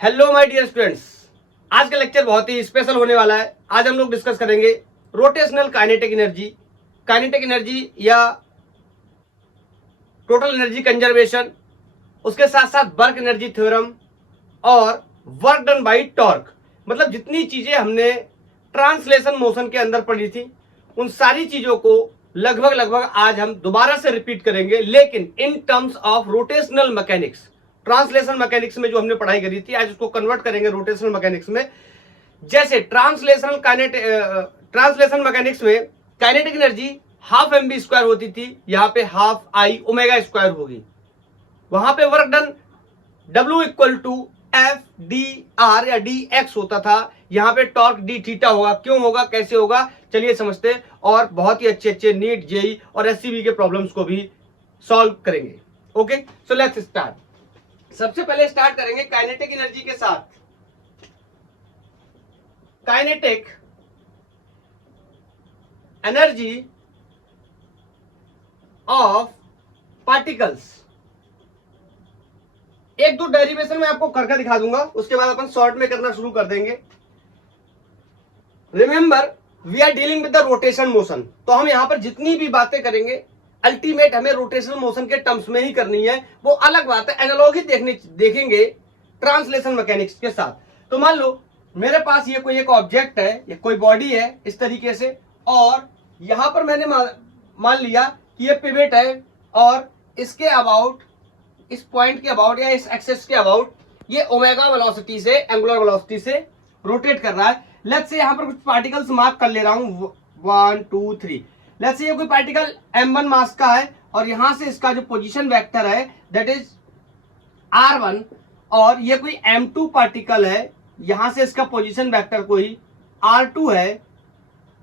Hello my dear students, आज का lecture बहुत ही स्पेशल होने वाला है। आज हम लोग डिस्कस करेंगे रोटेशनल काइनेटिक एनर्जी या टोटल एनर्जी कंजर्वेशन, उसके साथ साथ वर्क एनर्जी थ्योरम और वर्क डन बाय टॉर्क। मतलब जितनी चीजें हमने ट्रांसलेशन मोशन के अंदर पढ़ी थी उन सारी चीजों को लगभग आज हम दोबारा से रिपीट करेंगे, लेकिन in terms of rotational mechanics. Translation mechanics में जो हमने पढ़ाई करी थी आज उसको कन्वर्ट करेंगे रोटेशनल मैकेनिक्स में। जैसे ट्रांसलेशन मैकेनिक्स में kinetic energy half mv square होती थी, यहां पे हाफ आई ओमेगा स्क्वायर होगी। वहां पे work done W equal to f d r या डी एक्स होता था, यहां पे टॉर्क डी थीटा होगा। क्यों होगा, कैसे होगा, चलिए समझते हैं और बहुत ही अच्छे नीट जेई और एससीबी के प्रॉब्लम्स को भी सॉल्व करेंगे। Okay, so let's start. सबसे पहले स्टार्ट करेंगे काइनेटिक एनर्जी के साथ। Kinetic energy of particles. एक दो डेरिवेशन में आपको करके दिखा दूंगा, उसके बाद अपन शॉर्ट में करना शुरू कर देंगे। Remember we are dealing with the rotation motion, तो हम यहां पर जितनी भी बातें करेंगे अल्टीमेट हमें रोटेशनल मोशन के टर्म्स में ही करनी है। वो अलग बात है, एनालॉजी देखेंगे ट्रांसलेशन मैकेनिक्स के साथ। तो मान लो मेरे पास ये कोई एक ऑब्जेक्ट है, ये कोई बॉडी है इस तरीके से, और यहां पर मैंने मान लिया कि ये पिवट है और इसके अबाउट, इस पॉइंट के अबाउट या इस एक्सेस के अबाउट ये ओमेगा वेलोसिटी से, एंगुलर वेलोसिटी से रोटेट कर रहा है। लेट्स से यहां पर कुछ पार्टिकल्स मार्क कर ले रहा हूं, 1 2 3। लेट्स से ये कोई पार्टिकल m1 मास का है और यहां से इसका जो पोजीशन वेक्टर है दैट इज r1, और ये कोई m2 पार्टिकल है, यहां से इसका पोजीशन वेक्टर कोई r2 है।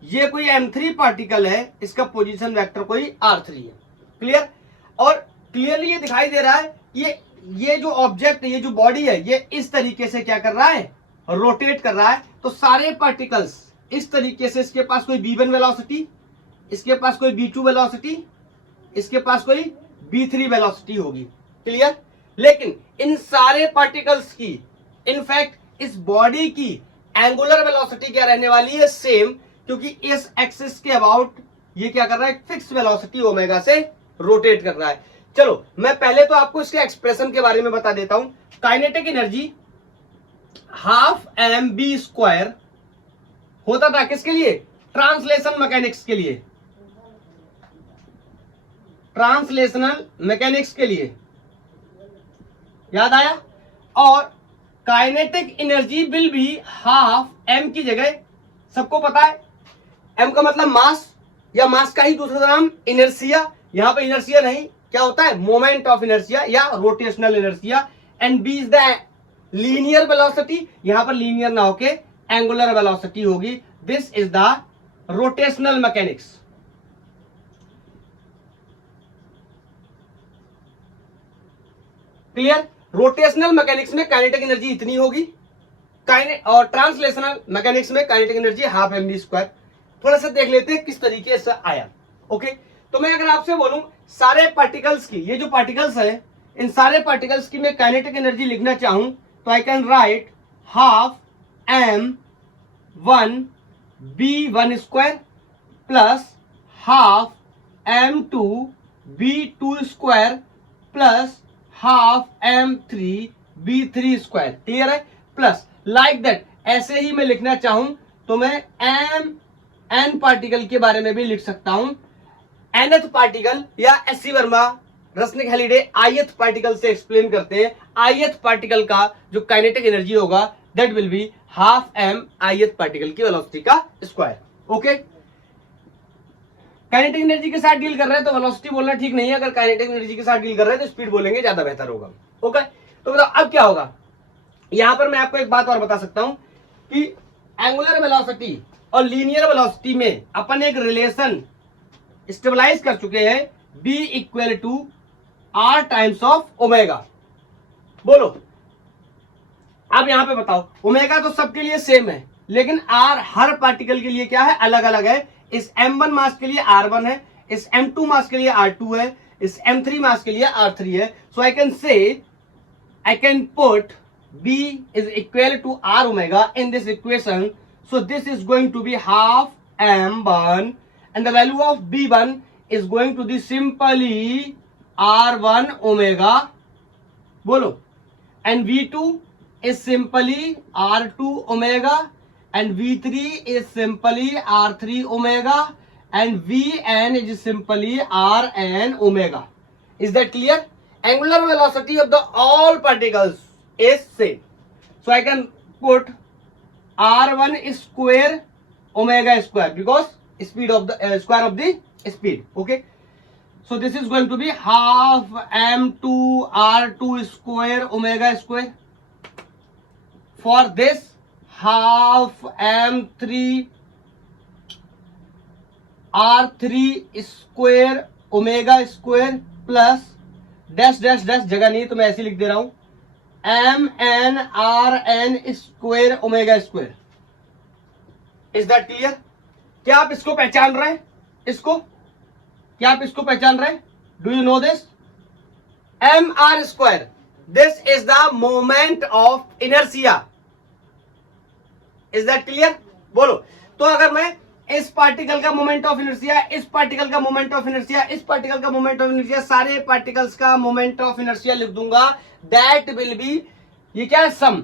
ये कोई m3 पार्टिकल है, इसका पोजीशन वेक्टर कोई r3 है। क्लियर? और क्लियरली ये दिखाई दे रहा है ये जो ऑब्जेक्ट, ये जो बॉडी है, ये इस तरीके से क्या कर रहा है, रोटेट कर रहा है। तो सारे पार्टिकल्स इस तरीके से, इसके पास कोई b1 वेलोसिटी, इसके पास कोई b2 वेलोसिटी, इसके पास कोई b3 वेलोसिटी होगी। क्लियर? लेकिन इन सारे पार्टिकल्स की, इनफैक्ट इस बॉडी की एंगुलर वेलोसिटी क्या रहने वाली है, सेम, क्योंकि इस एक्सिस के अबाउट ये क्या कर रहा है, फिक्स वेलोसिटी ओमेगा से रोटेट कर रहा है। चलो मैं पहले तो आपको इसके एक्सप्रेशन के बारे में बता देता हूं। Kinetic energy half mv square होता था किसके लिए, ट्रांसलेशन मैकेनिक्स के लिए, ट्रांसलेशनल मैकेनिक्स के लिए, याद आया। और kinetic energy will be half m की जगह, सबको पता है m का मतलब मास, या मास का ही दूसरा नाम इनर्शिया। यहां पे इनर्शिया नहीं, क्या होता है, मोमेंट ऑफ इनर्शिया या rotational inertia. And b is the linear velocity, यहां पर लीनियर ना होके एंगुलर वेलोसिटी होगी। This is the rotational mechanics. Clear? Rotational mechanics में काइनेटिक एनर्जी इतनी होगी, और ट्रांसलेशनल मैकेनिक्स में kinetic energy half mv square. थोड़ा सा देख लेते हैं किस तरीके से आया। ओके, तो मैं अगर आपसे बोलूं सारे पार्टिकल्स की, ये जो पार्टिकल्स है इन सारे पार्टिकल्स की मैं काइनेटिक एनर्जी लिखना चाहूं तो I can write half m1 b1 square plus half m2 b2 square plus half m3 b3 square. Clear है? प्लस लाइक दैट, ऐसे ही मैं लिखना चाहूं तो मैं n पार्टिकल के बारे में भी लिख सकता हूं। nth पार्टिकल या S C Verma, Resnick Halliday ith particle से एक्सप्लेन करते हैं। ith पार्टिकल का जो काइनेटिक एनर्जी होगा that will be half m ith particle की वेलोसिटी का स्क्वायर। ओके, काइनेटिक एनर्जी के साथ डील कर रहे हैं तो वेलोसिटी बोलना ठीक नहीं है, अगर काइनेटिक एनर्जी के साथ डील कर रहे हैं तो स्पीड बोलेंगे, ज्यादा बेहतर होगा। ओके, तो बताओ अब क्या होगा। यहां पर मैं आपको एक बात और बता सकता हूं कि एंगुलर वेलोसिटी और लीनियर वेलोसिटी में अपन एक रिलेशन स्टेबलाइज कर चुके हैं, b equal to r times of omega. बोलो अब यहां पे बताओ, ओमेगा तो सबके लिए सेम है, लेकिन r हर पार्टिकल के लिए क्या है, अलग अलग है। इस m1 मास के लिए r1 है, इस m2 मास के लिए r2 है, इस m3 मास के लिए r3 है। So I can say, I can put B is equal to r omega in this equation. So this is going to be half m1 and the value of B1 is going to be simply r1 omega. बोलो. And V2 is simply r2 omega and V3 is simply r3 omega and Vn is simply rn omega. Is that clear? Angular velocity of the all particles is same. So I can put r1 square omega square because speed of the square of the speed. Okay. So this is going to be half m2 r2 square omega square. For this, half m3 r3 square omega square plus dash dash dash जगह नहीं तो मैं ऐसे लिख दे रहा हूं m n r n square omega square. Is that clear? क्या आप इसको पहचान रहे हैं? इसको क्या आप इसको पहचान रहे हैं? Do you know this? M are square, this is the moment of inertia. Is that clear? बोलो. तो अगर मैं इस पार्टिकल का मोमेंट ऑफ इनर्शिया, इस पार्टिकल का मोमेंट ऑफ इनर्शिया, इस पार्टिकल का मोमेंट ऑफ इनर्शिया, सारे पार्टिकल्स का मोमेंट ऑफ इनर्शिया लिख दूंगा, दैट विल बी, ये क्या है? सम.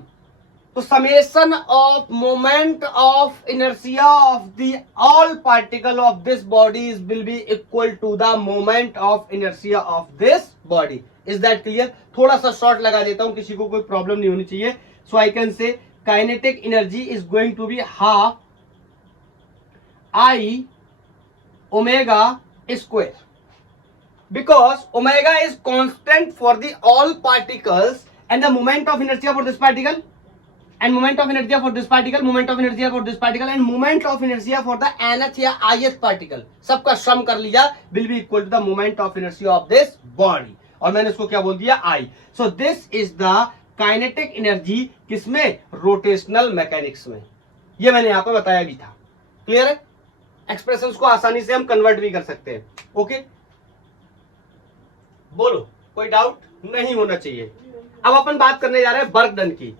तो summation of moment of inertia of the all particle of this body will be equal to the moment of inertia of this body. Is that clear? थोड़ा सा short लगा देता हूं, किसी को कोई प्रॉब्लम नहीं होनी चाहिए. So I can say kinetic energy is going to be half I omega square because omega is constant for the all particles and the moment of inertia for this particle and moment of inertia for this particle, moment of inertia for this particle and moment of inertia for the nth या ith particle, सबका सम कर लिया will be equal to the moment of inertia of this body. और मैंने इसको क्या बोल दिया? I. So this is the kinetic energy. किसमें? रोटेशनल मैकेनिक्स में. ये मैंने यहाँ पे बताया भी था. क्लियर है? एक्सप्रेशंस को आसानी से हम कन्वर्ट भी कर सकते हैं. ओके, बोलो. कोई डाउट नहीं होना चाहिए. अब अपन बात करने जा रहे हैं वर्क डन की.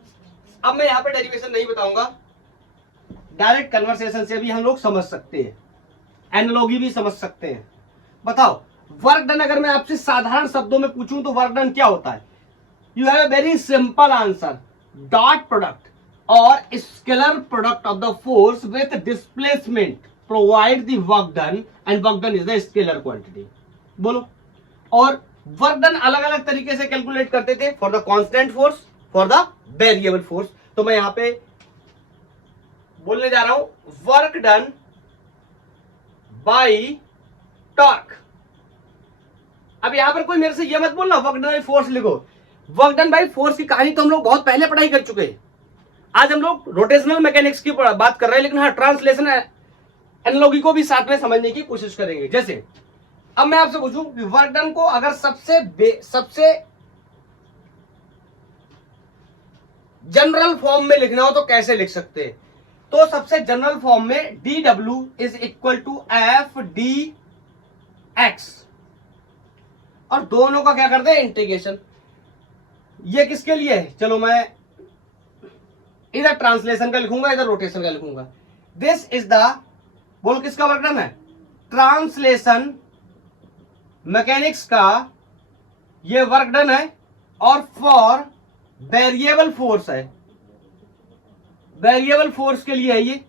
अब मैं यहां पे डेरिवेशन नहीं बताऊंगा, डायरेक्ट कन्वर्सेशन से भी हम लोग समझ सकते हैं, एनालॉजी भी समझ सकते हैं. बताओ वर्क डन अगर मैं आपसे साधारण शब्दों में पूछूं तो वर्क डन क्या होता है? You have a very simple answer. Dot product और scalar product of the force with displacement provide the work done and work done is the scalar quantity. बोलो. और वर्क डन अलग अलग तरीके से कैलकुलेट करते थे, for the constant force, for the variable force. तो मैं यहां पे बोलने जा रहा हूं वर्क डन बाय टॉर्क. अब यहां पर कोई मेरे से ये मत बोलना वर्क डन बाय फोर्स लिखो. वर्क डन बाय फोर्स की कहानी तो हम लोग बहुत पहले पढ़ाई कर चुके हैं. आज हम लोग रोटेशनल मैकेनिक्स की बात कर रहे हैं, लेकिन हाँ ट्रांसलेशन एनालॉजी को भी साथ में समझने की कोशिश करेंगे. जैसे अब मैं आपसे पूछूं कि वर्क डन को अगर सबसे जनरल फॉर्म में लिखना हो तो कैसे लिख सकते हैं? तो सबसे जनरल फॉर्म में dw is equal to f d x और दोनों का क्या करते हैं? इंटीग्रेशन. ये किसके लिए है? चलो मैं इधर ट्रांसलेशन का लिखूंगा, इधर रोटेशन का लिखूंगा. दिस इज द, बोलो किसका वर्क डन है? ट्रांसलेशन मैकेनिक्स का ये वर्क डन है. और फॉर वेरिएबल फोर्स है, वेरिएबल फोर्स के लिए है ये.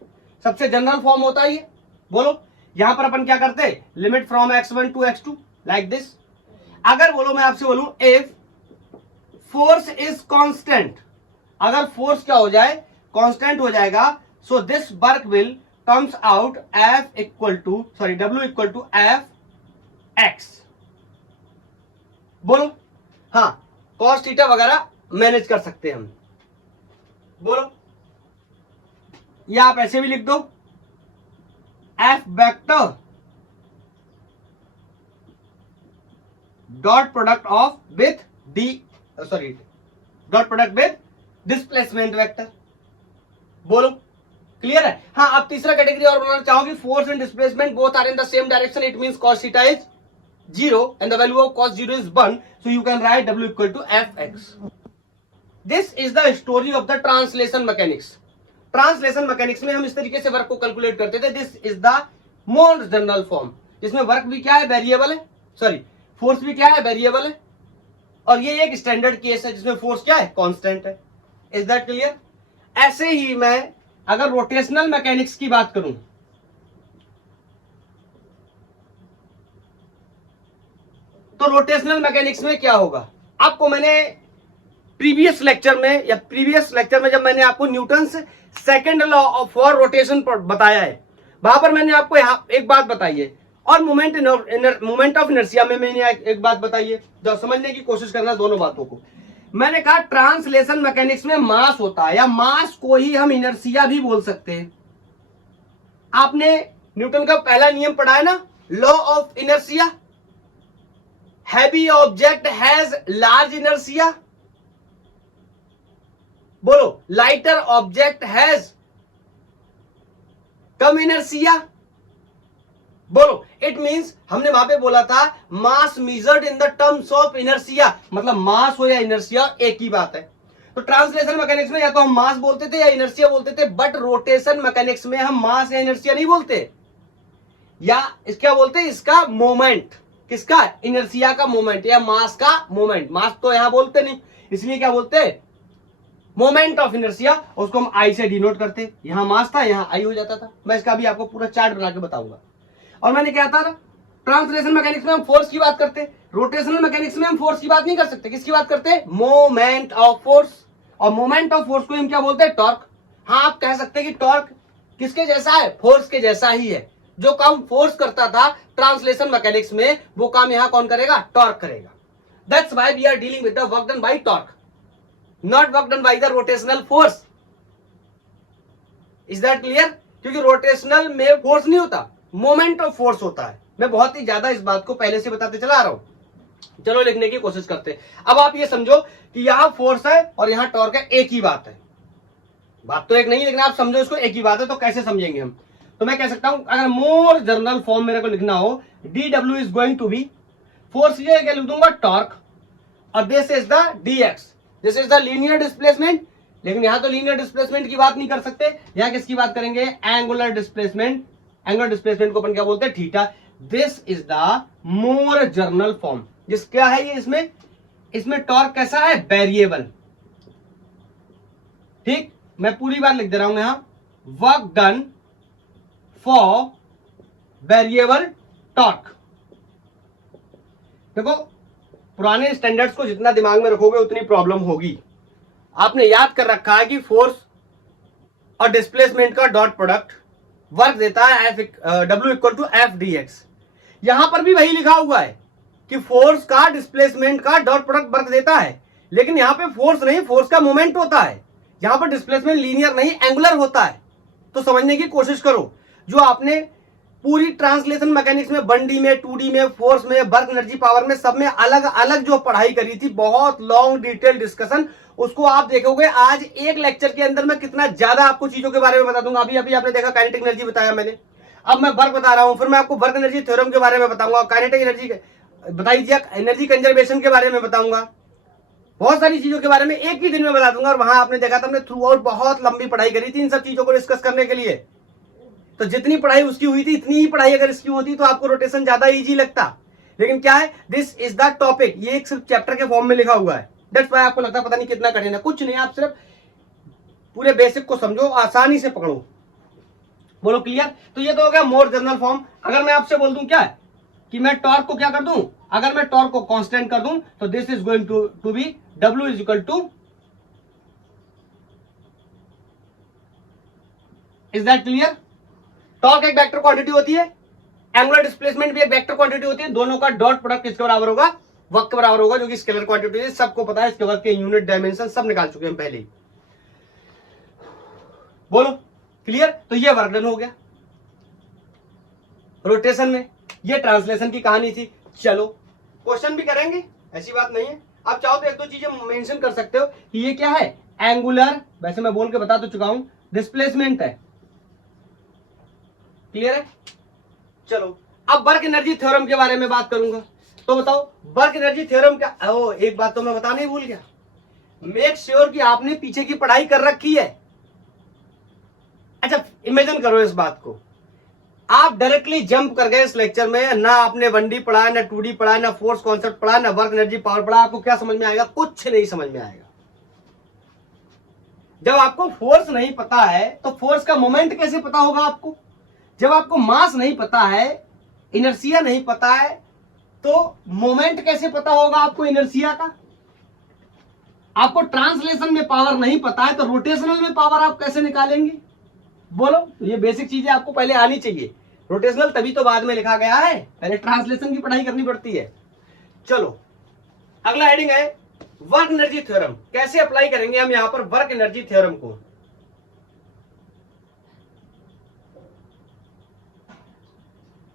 सबसे जनरल फॉर्म होता है ये. बोलो यहां पर अपन क्या करते हैं? Limit from x1 to x2 like this. अगर बोलो मैं आपसे बोलूं इफ फोर्स इज कांस्टेंट, अगर फोर्स क्या हो जाए? कांस्टेंट हो जाएगा. So this work will comes out w equal to f x. बोलो. हाँ, cos थीटा वगैरह मैनेज कर सकते हैं हम. बोलो. या आप ऐसे भी लिख दो f vector dot product of with dot product with displacement vector. बोलो क्लियर है? हाँ, आप तीसरा कैटेगरी और बनाना चाहोगे. Force and displacement both are in the same direction, it means cos theta is 0 and the value of cos 0 is 1, so you can write w equal to fx. This is the story of the translation mechanics. Translation mechanics में हम इस तरीके से work को calculate करते थे। This is the more general form, जिसमें work भी क्या है, वेरिएबल है, सॉरी फोर्स भी क्या है, वेरिएबल है, और ये एक स्टैंडर्ड केस है जिसमें फोर्स क्या है, कांस्टेंट है। Is that clear? ऐसे ही मैं अगर रोटेशनल मैकेनिक्स की बात करूं तो रोटेशनल मैकेनिक्स में क्या होगा, आपको मैंने प्रीवियस लेक्चर में जब मैंने आपको Newton's second law for rotation बताया है, वहां पर मैंने आपको एक बात बताई है, और मोमेंट ऑफ इनर्शिया में मैंने एक बात बताई है। जो समझने की कोशिश करना दोनों बातों को, मैंने कहा ट्रांसलेशन मैकेनिक्स में मास होता है, या मास को ही हम इनर्शिया भी बोल सकते हैं। आपने न्यूटन का पहला नियम पढ़ा है ना, law of inertia. Heavy object has large inertia, बोलो लाइटर ऑब्जेक्ट हैज कम इनर्शिया, बोलो। इट मींस हमने वहां पे बोला था mass measured in the terms of inertia, मतलब मास हो या इनर्शिया एक ही बात है। तो ट्रांसलेशन मैकेनिक्स में या तो हम मास बोलते थे या इनर्शिया बोलते थे, बट रोटेशन मैकेनिक्स में हम मास या इनर्शिया नहीं बोलते, या क्या बोलते हैं, इसका मोमेंट, किसका, इनर्शिया का मोमेंट या मास का मोमेंट। मास तो यहां बोलते नहीं, इसलिए क्या बोलते हैं, मोमेंट ऑफ इनर्शिया, उसको हम आई से डिनोट करते। यहां मास था, यहां आई हो जाता था। मैं इसका भी आपको पूरा चार्ट बना के बताऊंगा। और मैंने क्या था, ट्रांसलेशन मैकेनिक्स में हम फोर्स की बात करते, रोटेशनल मैकेनिक्स में हम फोर्स की बात नहीं कर सकते। किसकी बात करते, मोमेंट ऑफ फोर्स, और मोमेंट ऑफ फोर्स को हम क्या बोलते हैं, टॉर्क। हाँ, आप कह सकते हैं कि टॉर्क किसके जैसा है, फोर्स के जैसा ही है। जो काम फोर्स करता था ट्रांसलेशन मैकेनिक्स में, वो काम यहां कौन करेगा, टॉर्क करेगा। That's why we are dealing with the work done by torque, not work done by the rotational force. Is that clear? क्योंकि रोटेशनल में फोर्स नहीं होता, मोमेंट ऑफ फोर्स होता है। मैं बहुत ही ज्यादा इस बात को पहले से बताते चला आ रहा हूं। चलो लिखने की कोशिश करते हैं। अब आप ये समझो कि यहां फोर्स है और यहां टॉर्क है, एक ही बात है। बात तो एक नहीं, लेकिन आप समझो इसको एक ही बात है। तो कैसे समझेंगे हम, तो मैं कह सकता हूं, अगर मोर जनरल फॉर्म मेरे को लिखना हो, d W is going to be, force ये क्या लिख दूंगा, टॉर्क, और this is the d x, this is the linear displacement. लेकिन यहां तो लीनियर डिस्प्लेसमेंट की बात नहीं कर सकते, यहां किसकी बात करेंगे, एंगुलर डिस्प्लेसमेंट। एंगुलर डिस्प्लेसमेंट को अपन क्या बोलते हैं, theta. This is the more general form. जिस क्या है ये, इसमें टॉर्क कैसा है, वेरिएबल। ठीक, मैं पूरी बात लिख दे रहा हूं यहां, work done for variable torque. देखो, पुराने स्टैंडर्ड्स को जितना दिमाग में रखोगे उतनी प्रॉब्लम होगी। आपने याद कर रखा है कि फोर्स और डिस्प्लेसमेंट का डॉट प्रोडक्ट वर्क देता है W equal to f d x. यहां पर भी वही लिखा हुआ है कि फोर्स का डिस्प्लेसमेंट का डॉट प्रोडक्ट वर्क देता है, लेकिन यहां पे फोर्स नहीं, फोर्स का मोमेंट होता है। यहां पर डिस्प्लेसमेंट लीनियर नहीं, एंगुलर होता है। तो समझने की कोशिश करो, जो आपने पूरी ट्रांसलेशन मैकेनिक्स में 1D में, 2D में, फोर्स में, वर्क एनर्जी पावर में, सब में अलग अलग जो पढ़ाई करी थी, बहुत लॉन्ग डिटेल डिस्कशन, उसको आप देखोगे आज एक लेक्चर के अंदर मैं कितना ज्यादा आपको चीजों के बारे में बता दूंगा। अभी आपने देखा काइनेटिक एनर्जी बताया मैंने, अब मैं वर्क बता रहा हूं, फिर मैं आपको वर्क एनर्जी थ्योरम के बारे में बताऊंगा, काइनेटिक एनर्जी बताई दिया, एनर्जी कंजर्वेशन के बारे में बताऊंगा, बहुत सारी चीजों के बारे में एक ही दिन में बता दूंगा। और वहां आपने देखा था हमने थ्रू आउट बहुत लंबी पढ़ाई करी थी इन सब चीजों को डिस्कस करने के लिए। तो जितनी पढ़ाई उसकी हुई थी, इतनी ही पढ़ाई अगर इसकी होती तो आपको रोटेशन ज्यादा इजी लगता। लेकिन क्या है, दिस इज द टॉपिक, ये एक सिर्फ चैप्टर के फॉर्म में लिखा हुआ है। दैट्स व्हाई आपको लगता है पता नहीं कितना कठिन है। कुछ नहीं, आप सिर्फ पूरे बेसिक को समझो, आसानी से पकड़ो। बोलो क्लियर? तो ये तो हो गया मोर जनरल फॉर्म। अगर मैं आपसे बोल दूं क्या है कि मैं टॉर्क को क्या कर दूं, अगर मैं टॉर्क को कांस्टेंट कर दूं, तो this is going to be W is equal to, is that clear? Torque एक वेक्टर क्वांटिटी होती है, एंगुलर डिस्प्लेसमेंट भी एक वेक्टर क्वांटिटी होती है। दोनों का डॉट प्रोडक्ट किसके बराबर होगा, वर्क के बराबर होगा, जो कि स्केलर क्वांटिटी है। सबको पता है, इसके वर्क के यूनिट डायमेंशन सब निकाल चुके हैं पहले ही। बोलो क्लियर? तो ये वर्क डन हो गया रोटेशन में। ये ट्रांसलेशन की कहानी थी। चलो क्वेश्चन भी करेंगे, ऐसी बात नहीं है। आप चाहो तो एक दो चीजें मेंशन कर सकते हो कि ये क्या है, एंगुलर, वैसे मैं बोल के बता तो चुका हूं, डिस्प्लेसमेंट है। क्लियर है? चलो अब वर्क एनर्जी थ्योरम के बारे में बात करूंगा। तो बताओ वर्क एनर्जी थ्योरम क्या, एक बात तो मैं बताना ही भूल गया, मेक श्योर कि आपने पीछे की पढ़ाई कर रखी है। अच्छा इमेजिन करो इस बात को, आप डायरेक्टली जंप कर गए इस लेक्चर में, ना आपने 1D पढ़ा है, ना 2D पढ़ा है, ना फोर्स कॉन्सेप्ट पढ़ा है, ना वर्क एनर्जी पावर पढ़ा, आपको क्या समझ में आएगा? कुछ नहीं समझ में आएगा। जब आपको फोर्स नहीं पता है तो फोर्स का मोमेंट कैसे पता होगा आपको? जब आपको मास नहीं पता है, इनर्शिया नहीं पता है, तो मोमेंट कैसे पता होगा आपको इनर्शिया का? आपको ट्रांसलेशन में पावर नहीं पता है तो रोटेशनल में पावर आप कैसे निकालेंगे? बोलो, ये बेसिक चीजें आपको पहले आनी चाहिए। रोटेशनल तभी तो बाद में लिखा गया है, पहले ट्रांसलेशन की पढ़ाई करनी पड़ती है। चलो अगला हेडिंग है वर्क एनर्जी थ्योरम। कैसे अप्लाई करेंगे हम यहां पर वर्क एनर्जी थ्योरम को?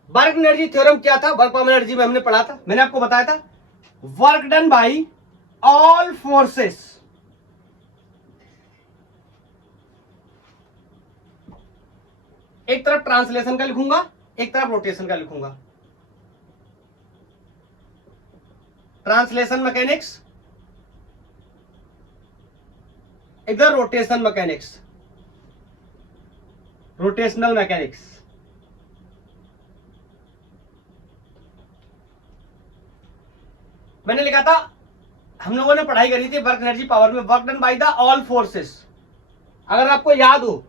वर्क एनर्जी थ्योरम क्या था? वर्क ऑफ एनर्जी में हमने पढ़ा था, मैंने आपको बताया था work done by all forces एक तरफ ट्रांसलेशन का लिखूंगा, एक तरफ रोटेशन का लिखूंगा। ट्रांसलेशन मैकेनिक्स, इधर रोटेशन मैकेनिक्स, रोटेशनल मैकेनिक्स। मैंने लिखा था, हम लोगों ने पढ़ाई करी थी वर्क एनर्जी पावर में, work done by the all forces. अगर आपको याद हो,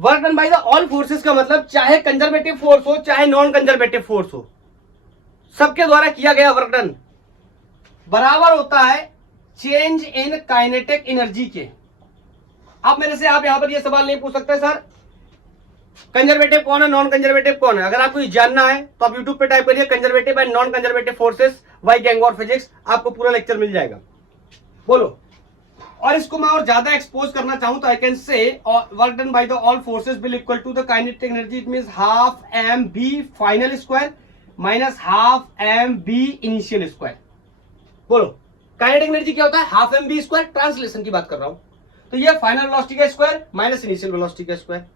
work done by the all forces का मतलब चाहे कंजर्वेटिव फोर्स हो चाहे नॉन कंजर्वेटिव फोर्स हो, सबके द्वारा किया गया वर्क डन बराबर होता है चेंज इन काइनेटिक एनर्जी के। अब मेरे से आप यहां पर ये सवाल नहीं पूछ सकते सर कंजर्वेटिव कौन है, नॉन कंजर्वेटिव कौन है। अगर आपको ये जानना है तो आप यूट्यूब पे टाइप करिए conservative and non conservative forces वाई गैंग और फिजिक्स, आपको पूरा लेक्चर मिल जाएगा। बोलो, और इसको मैं और ज्यादा एक्सपोज करना चाहूं तो I can say work done by the all forces will equal to the kinetic energy, it means half M v final square minus half M v initial square. बोलो, काइनेटिक एनर्जी क्या होता है? Half M B square, translation की बात कर रहा हूं, तो ये फाइनल वेलोसिटी का स्क्वायर माइनस इनिशियल वेलोसिटी का स्क्वायर।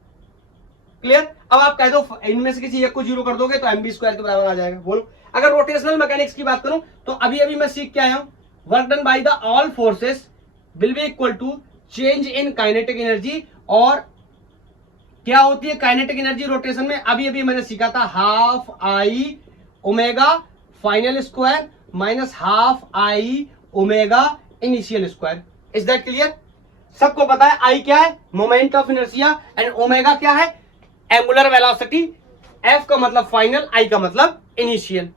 क्लियर? अब आप कह दो इनमें से किसी एक को जीरो कर दोगे तो एम बी स्क्वायर के बराबर आ जाएगा। बोलो, अगर रोटेशनल मैकेनिक्स की बात करूं तो अभी अभी मैं सीख के आया हूं work done by the all forces will be equal to change in kinetic energy. और क्या होती है काइनेटिक एनर्जी रोटेशन में? अभी अभी मैंने सीखा था half I omega final square minus half I omega initial square. Is that clear? सबको पता है आई क्या है? Moment of inertia, and omega क्या है? Angular velocity. एफ का मतलब फाइनल, आई का मतलब इनिशियल।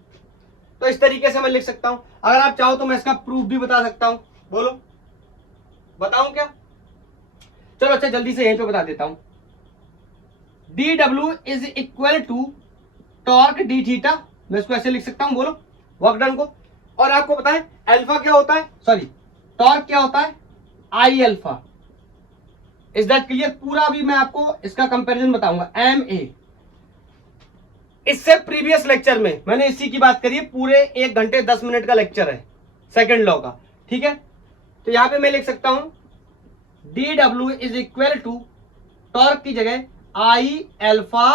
तो इस तरीके से मैं लिख सकता हूं। अगर आप चाहो तो मैं इसका प्रूफ भी बता सकता हूं। बोलो, बताऊं क्या? चलो अच्छा जल्दी से यहीं पे बता देता हूं। D W is equal to torque D theta, मैं इसको ऐसे लिख सकता हूं। बोलो, वर्क डन को। और आपको पता है अल्फा क्या होता है, सॉरी टॉर्क क्या होता है? आई अल्फा। Is that clear? पूरा अभी मैं आपको इसका कंपैरिजन बताऊंगा। एम ए, इससे प्रीवियस लेक्चर में मैंने इसी की बात करी है, पूरे 1 घंटे 10 मिनट का लेक्चर है सेकंड लॉ का, ठीक है। तो यहां पे मैं लिख सकता हूं D W is equal to torque की जगह आई अल्फा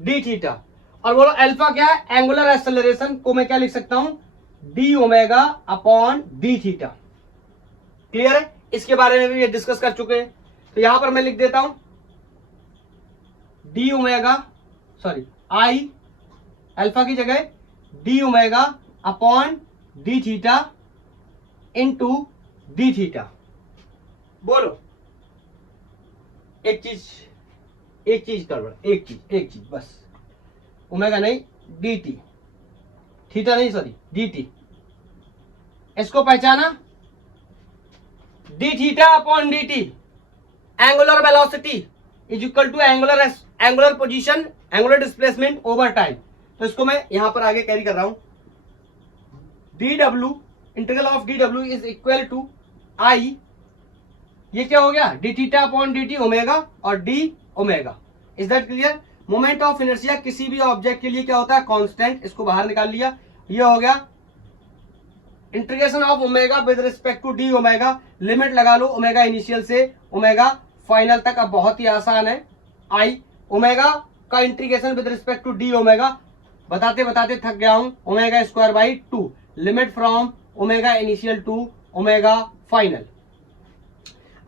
डी थीटा। और बोलो अल्फा क्या है? एंगुलर एक्सेलरेशन को मैं क्या लिख सकता हूं? D omega upon d theta. Clear है? इसके बारे में भी ये डिस्कस कर चुके हैं। तो यहां पर मैं लिख देता हूं d omega, sorry I alpha की जगह d omega upon d theta into d theta. बोलो, एक चीज गड़बड़, एक चीज बस, ओमेगा नहीं डी टी, थीटा नहीं सॉरी डी टी। इसको पहचाना? D theta upon D T, angular velocity is equal to angular position, angular displacement over time. तो इसको मैं यहां पर आगे कैरी कर रहा हूं। D W, integral of D W is equal to I, ये क्या हो गया? D theta upon D T omega और D omega. Is that clear? Moment of inertia किसी भी ऑब्जेक्ट के लिए क्या होता है? कांस्टेंट। इसको बाहर निकाल लिया, ये हो गया integration of omega with respect to d omega. Limit लगा लो ओमेगा इनिशियल से ओमेगा फाइनल तक। अब बहुत ही आसान है, आई ओमेगा का integration with respect to d omega, बताते बताते थक गया हूं। Omega square by 2, limit from omega initial to omega final.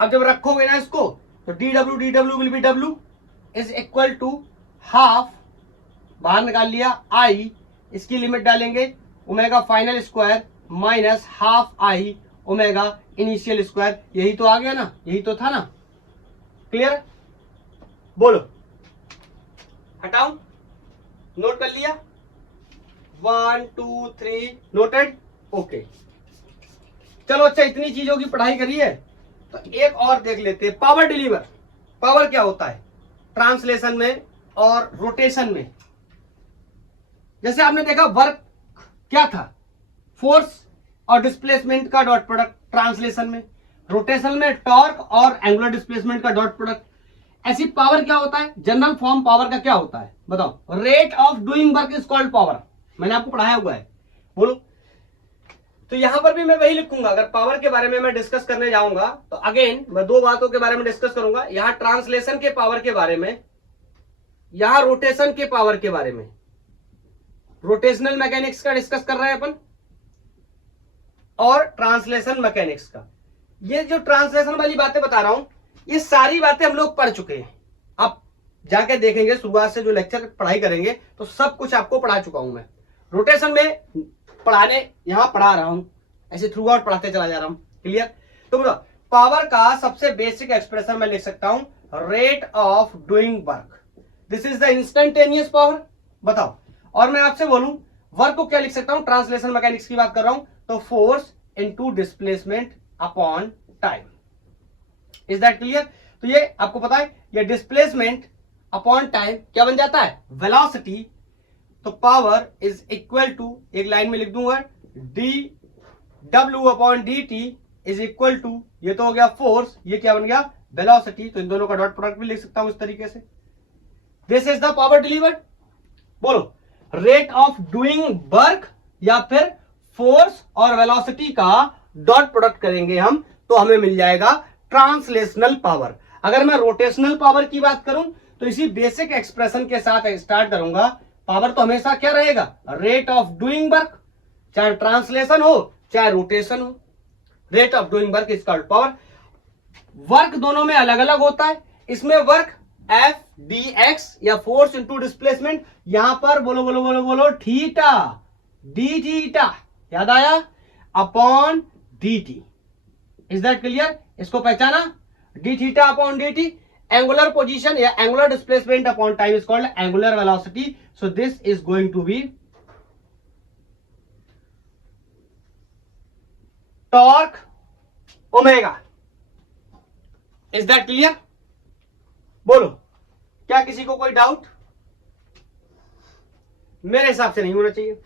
अब जब रखोगे ना इसको तो dw will be w is equal to half, बाहर निकाल लिया, आई, इसकी लिमिट डालेंगे omega final square minus half I omega initial square. यही तो आ गया ना, यही तो था ना, क्लियर? बोलो, हटाओ, नोट कर लिया, 1 2 3 नोटेड, ओके। चलो अच्छा, इतनी चीजों की पढ़ाई करी है तो एक और देख लेते हैं, पावर डिलीवर। पावर क्या होता है ट्रांसलेशन में और रोटेशन में? जैसे आपने देखा वर्क क्या था, फोर्स और डिस्प्लेसमेंट का डॉट प्रोडक्ट ट्रांसलेशन में, रोटेशन में टॉर्क और एंगुलर डिस्प्लेसमेंट का डॉट प्रोडक्ट। ऐसी पावर क्या होता है, जनरल फॉर्म पावर का क्या होता है बताओ? Rate of doing work is called power, मैंने आपको पढ़ाया हुआ है, बोलो। तो यहां पर भी मैं वही लिखूंगा, अगर पावर के बारे में मैं डिस्कस करने जाऊंगा तो अगेन मैं दो बातों के बारे में डिस्कस करूंगा, यहां ट्रांसलेशन के पावर के बारे में, यहां रोटेशन के पावर के बारे में, रोटेशनल मैकेनिक्स का डिस्कस कर रहे हैं अपन और ट्रांसलेशन मैकेनिक्स का। ये जो ट्रांसलेशन वाली बातें बता रहा हूं ये सारी बातें हम लोग पढ़ चुके हैं, आप जाके देखेंगे शुरुआत से जो लेक्चर पढ़ाई करेंगे तो सब कुछ आपको पढ़ा चुका हूं मैं। रोटेशन में पढ़ाने यहां पढ़ा रहा हूं, ऐसे थ्रू आउट पढ़ाते चला जा रहा हूं, क्लियर? तो बताओ, पावर का सबसे बेसिक एक्सप्रेशन मैं लिख सकता हूं, rate of doing work, this is the instantaneous power. बताओ, और मैं आपसे बोलूं वर्क को क्या लिख सकता हूं, ट्रांसलेशन मैकेनिक्स की बात कर रहा हूं तो force into displacement upon time. Is that clear? तो ये आपको पता है, ये डिस्प्लेसमेंट अपॉन टाइम क्या बन जाता है, वेलोसिटी। तो पावर इज इक्वल टू, एक लाइन में लिख दूंगा, डी डब्ल्यू upon D T is equal to, ये तो हो गया फोर्स, ये क्या बन गया, वेलोसिटी। तो इन दोनों का डॉट प्रोडक्ट भी लिख सकता हूं इस तरीके से। This is the power delivered. बोलो, रेट ऑफ डूइंग वर्क या फिर फोर्स और वेलोसिटी का डॉट प्रोडक्ट करेंगे हम तो हमें मिल जाएगा ट्रांसलेशनल पावर। अगर मैं रोटेशनल पावर की बात करूं तो इसी बेसिक एक्सप्रेशन के साथ स्टार्ट करूंगा। पावर तो हमेशा क्या रहेगा, रेट ऑफ डूइंग वर्क, चाहे ट्रांसलेशन हो चाहे रोटेशन हो, rate of doing work is called power. Work दोनों में अलग अलग होता है, इसमें वर्क एफ डी एक्स या फोर्स इंटू डिस्प्लेसमेंट, यहां पर बोलो बोलो बोलो बोलो थीटा, डी थीटा, याद आया, upon D T. Is that clear? इसको पहचाना, D theta upon D T. Angular position या angular displacement upon time is called angular velocity. So this is going to be torque omega. Is that clear? बोलो, क्या किसी को कोई doubt? मेरे हिसाब से नहीं होना चाहिए।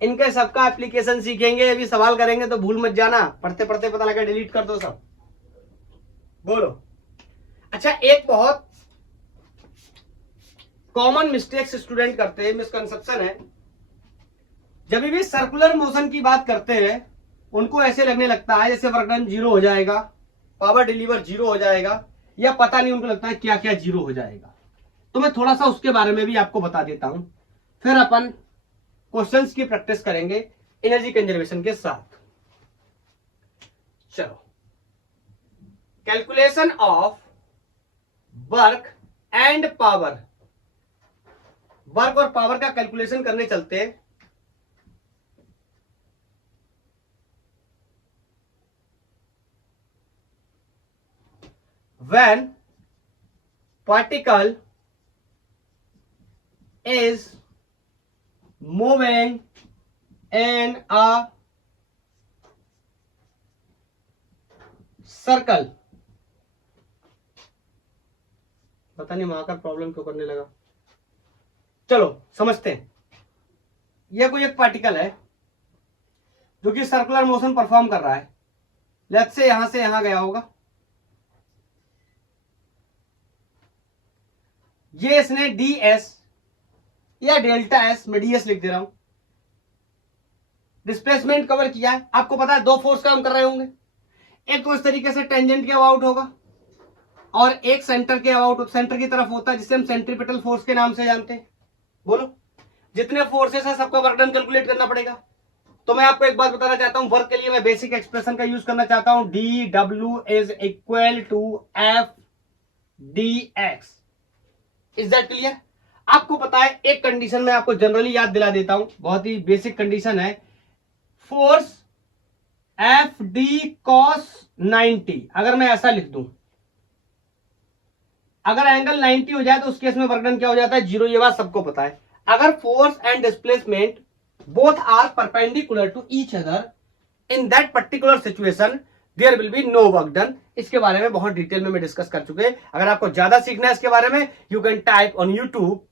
इनके सबका एप्लीकेशन सीखेंगे, अभी सवाल करेंगे तो भूल मत जाना, पढ़ते पढ़ते पता लगा डिलीट कर दो सब। बोलो, अच्छा, एक बहुत कॉमन मिस्टेक्स स्टूडेंट करते हैं, मिसकंसेप्शन है, जब भी सर्कुलर मोशन की बात करते हैं उनको ऐसे लगने लगता है जैसे वर्क डन जीरो हो जाएगा, पावर डिलीवर जीरो हो जाएगा, या पता नहीं उनको लगता है क्या क्या जीरो हो जाएगा। तो मैं थोड़ा सा उसके बारे में भी आपको बता देता हूं, फिर अपन क्वेश्चंस की प्रैक्टिस करेंगे एनर्जी कंजर्वेशन के साथ। चलो, calculation of work and power, work और पावर का कैलकुलेशन करने चलते हैं। When particle is moving in a circle, पता नहीं वहां का प्रॉब्लम क्यों करने लगा, चलो समझते हैं। यह कोई एक पार्टिकल है जो कि सर्कुलर मोशन परफॉर्म कर रहा है, लेट्स से यहां गया होगा, ये इसने डी एस या डेल्टा एस, मैं डी एस लिख दे रहा हूं, डिस्प्लेसमेंट कवर किया है। आपको पता है दो फोर्स काम कर रहे होंगे, एक तो इस तरीके से टेंजेंट के अबाउट होगा और एक सेंटर के अबाउट, सेंटर की तरफ होता है जिसे हम सेंट्रीपिटल फोर्स के नाम से जानते हैं। बोलो, जितने फोर्सेस है सबका वर्क डन कैलकुलेट करना पड़ेगा। तो मैं आपको एक बात बताना चाहता हूं, वर्क के लिए मैं बेसिक एक्सप्रेशन का यूज करना चाहता हूं, D W is equal to f d x. Is that clear? आपको पता है एक कंडीशन में आपको जनरली याद दिला देता हूं, बहुत ही बेसिक कंडीशन है, फोर्स एफ डी कॉस 90, अगर मैं ऐसा लिख दूं, अगर एंगल 90 हो जाए तो उस केस में वर्क डन क्या हो जाता है? 0। ये बात सबको पता है। अगर force and displacement both are perpendicular to each other, in that particular situation there will be no work done. इसके बारे में बहुत डिटेल में मैं डिस्कस कर चुके हैं। अगर आपको ज्यादा सीखना है इसके बारे में, you can type on YouTube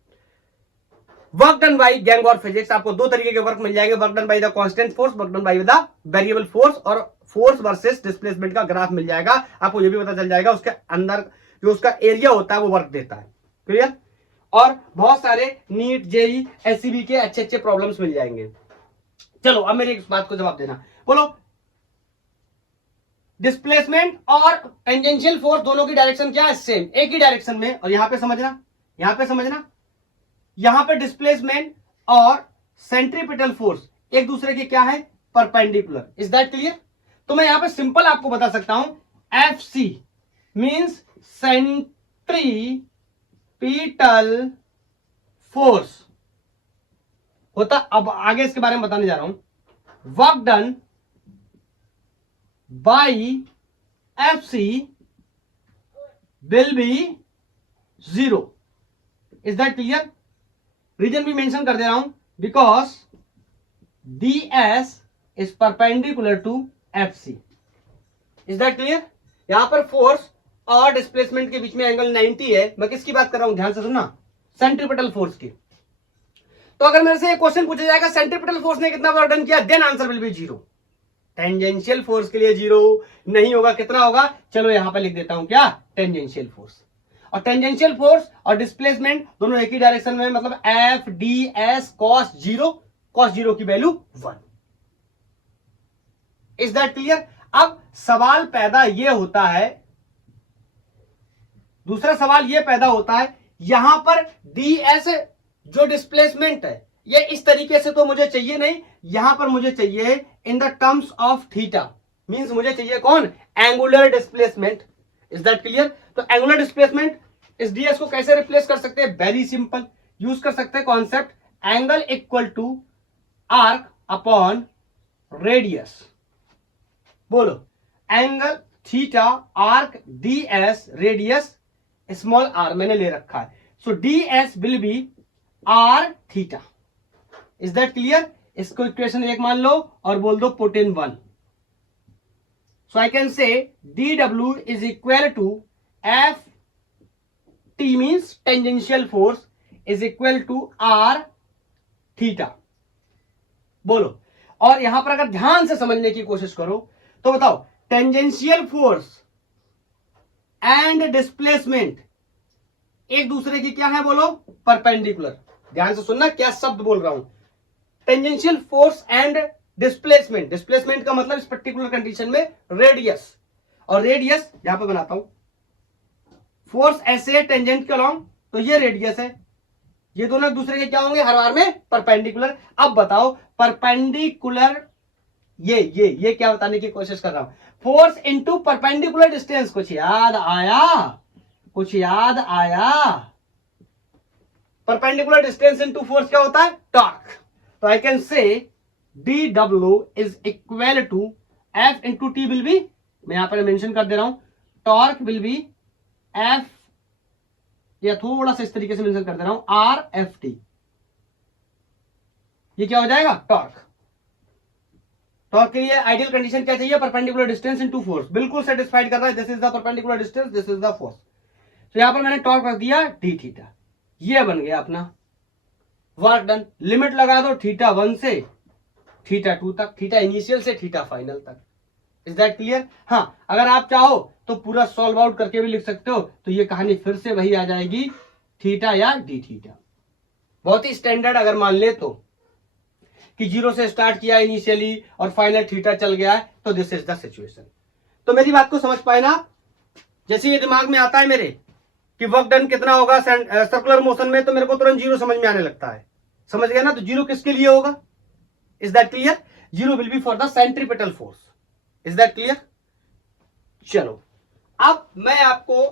work done by gang और फिजिक्स। आपको दो तरीके के वर्क मिल जाएंगे, work done by the constant force, work done by the variable force, और फोर्स वर्सेस डिस्प्लेसमेंट का ग्राफ मिल जाएगा। आपको यह भी पता चल जाएगा उसके अंदर जो उसका एरिया होता है वो वर्क देता है। क्लियर? और बहुत सारे नीट, जेई, एससीबी के अच्छे अच्छे प्रॉब्लम्स मिल जाएंगे। चलो अब मेरी इस बात को जवाब देना, बोलो डिस्प्लेसमेंट और टेंजेंशियल फोर्स दोनों की डायरेक्शन क्या है? सेम, एक ही डायरेक्शन में। और यहां पे समझना, यहां पे समझना, यहां पे डिस्प्लेसमेंट और सेंट्रीपिटल फोर्स एक दूसरे के क्या है? परपेंडिकुलर। Is that clear? तो मैं यहां पे सिंपल आपको बता सकता हूं, F C means centripetal force होता। अब आगे इसके बारे में बताने जा रहा हूं, work done by F C will be 0। Is that clear? Reason भी मेंशन कर दे रहा हूं, because D S is perpendicular to F C. Is that clear? यहां पर फोर्स और डिस्प्लेसमेंट के बीच में एंगल 90 है। मैं किसकी बात कर रहा हूं? ध्यान से सुनना, सेंट्रीपिटल फोर्स की। तो अगर मेरे से एक क्वेश्चन पूछा जाएगा सेंट्रीपिटल फोर्स ने कितना वर्क डन किया, then answer will be 0। Tangential force के लिए 0 नहीं होगा, कितना होगा? चलो यहां पर लिख देता हूं, क्या? Tangential force. और टेंजेंशियल फोर्स और डिस्प्लेसमेंट दोनों एक ही डायरेक्शन में, मतलब F D S cos 0, cos 0 की वैल्यू 1। Is that clear? अब सवाल पैदा यह होता है, दूसरा सवाल यह पैदा होता है, यहां पर डी एस जो डिस्प्लेसमेंट है ये इस तरीके से तो मुझे चाहिए नहीं, यहां पर मुझे चाहिए इन the terms of theta. Means मुझे चाहिए कौन? Angular displacement. Is that clear? तो एंगुलर डिस्प्लेसमेंट इस डीएस को कैसे रिप्लेस कर सकते हैं? वेरी सिंपल, यूज कर सकते हैं concept angle equal to arc upon radius. बोलो, angle theta arc D S radius small R मैंने ले रखा है, so D S will be R theta. Is that clear? इसको इक्वेशन 1 मान लो और बोल दो put in 1। So I can say D W is equal to F T means tangential force is equal to R theta. बोलो, और यहां पर अगर ध्यान से समझने की कोशिश करो तो बताओ, टेंजेंशियल फोर्स एंड डिस्प्लेसमेंट एक दूसरे की क्या है? बोलो, परपेंडिकुलर। ध्यान से सुनना क्या शब्द बोल रहा हूं, tangential force and displacement. Displacement का मतलब इस पर्टिकुलर कंडीशन में रेडियस, और रेडियस यहां पे बनाता हूं, फोर्स ऐसे है टेंजेंट के अलॉन्ग, तो ये रेडियस है, ये दोनों एक दूसरे के क्या होंगे? हर बार में परपेंडिकुलर। अब बताओ परपेंडिकुलर, ये क्या बताने की कोशिश कर रहा हूं, फोर्स इनटू परपेंडिकुलर डिस्टेंस। कुछ याद आया? कुछ याद आया? परपेंडिकुलर डिस्टेंस इनटू फोर्स क्या होता है? टॉर्क। तो I can say D W is equal to F into T will be, मैं यहां पर मेंशन कर दे रहा हूं, टॉर्क विल बी एफ, या थोड़ा सा इस तरीके से मेंशन कर दे रहा हूं, आर एफ टी। ये क्या हो जाएगा? टॉर्क। टॉर्क के लिए आइडियल कंडीशन क्या चाहिए? Perpendicular distance into force. बिल्कुल सेटिस्फाइड कर रहा है, this is the perpendicular distance, this is the force. तो यहां पर मैंने टॉर्क रख दिया डी थीटा, ये बन गया अपना वर्क डन। लिमिट लगा दो थीटा 1 से थीटा 2 तक, थीटा इनिशियल से थीटा फाइनल तक। Is that clear? हाँ, अगर आप चाहो तो पूरा सॉल्व आउट करके भी लिख सकते हो, तो ये कहानी फिर से वही आ जाएगी, थीटा या डी थीटा। बहुत ही स्टैंडर्ड अगर मान ले तो, कि 0 से स्टार्ट किया इनिशियली और फाइनल थीटा चल गया है, तो दिस इज द सिचुएशन। तो मेरी बात को समझ पाए ना? जैसे ये दिमाग में आता है मेरे कि वर्क डन कितना होगा सर्कुलर मोशन में, तो मेरे को तुरंत 0 समझ में आने लगता है। समझ गया ना? तो 0 किसके लिए होगा? Is that clear? 0 will be for the centripetal force. Is that clear? चलो अब मैं आपको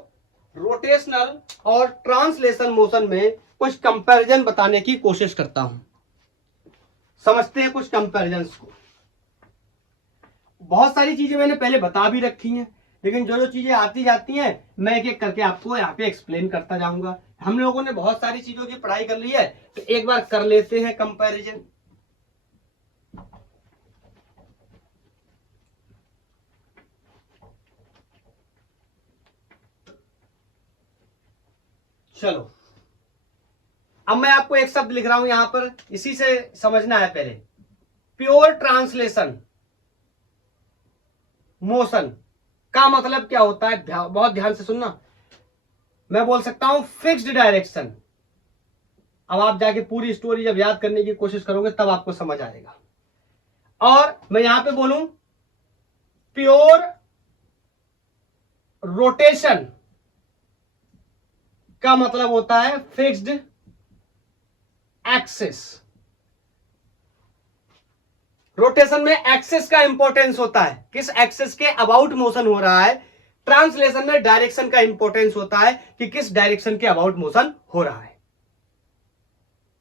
रोटेशनल और ट्रांसलेशन मोशन में कुछ कंपैरिजन बताने की कोशिश करता हूं। समझते हैं कुछ कंपैरिजन्स को। बहुत सारी चीजें मैंने पहले बता भी रखी हैं, लेकिन जो जो चीजें आती जाती हैं मैं एक एक करके आपको यहाँ पे एक्सप्लेन करता जाऊंगा। हम लोगों ने बहुत सारी चीजों की पढ़ाई कर ली है, तो एक बार कर लेते हैं कंपैरिजन। चलो अब मैं आपको एक शब्द लिख रहा हूं यहां पर, इसी से समझना है पहले। प्योर ट्रांसलेशन मोशन का मतलब क्या होता है, बहुत ध्यान से सुनना। मैं बोल सकता हूं फिक्स्ड डायरेक्शन। अब आप जाके पूरी स्टोरी जब याद करने की कोशिश करोगे तब आपको समझ आएगा। और मैं यहां पे बोलूं प्योर रोटेशन का मतलब होता है फिक्स्ड एक्सिस। रोटेशन में एक्सिस का इंपॉर्टेंस होता है, किस एक्सिस के अबाउट मोशन हो रहा है। ट्रांसलेशन में डायरेक्शन का इंपॉर्टेंस होता है कि किस डायरेक्शन के अबाउट मोशन हो रहा है।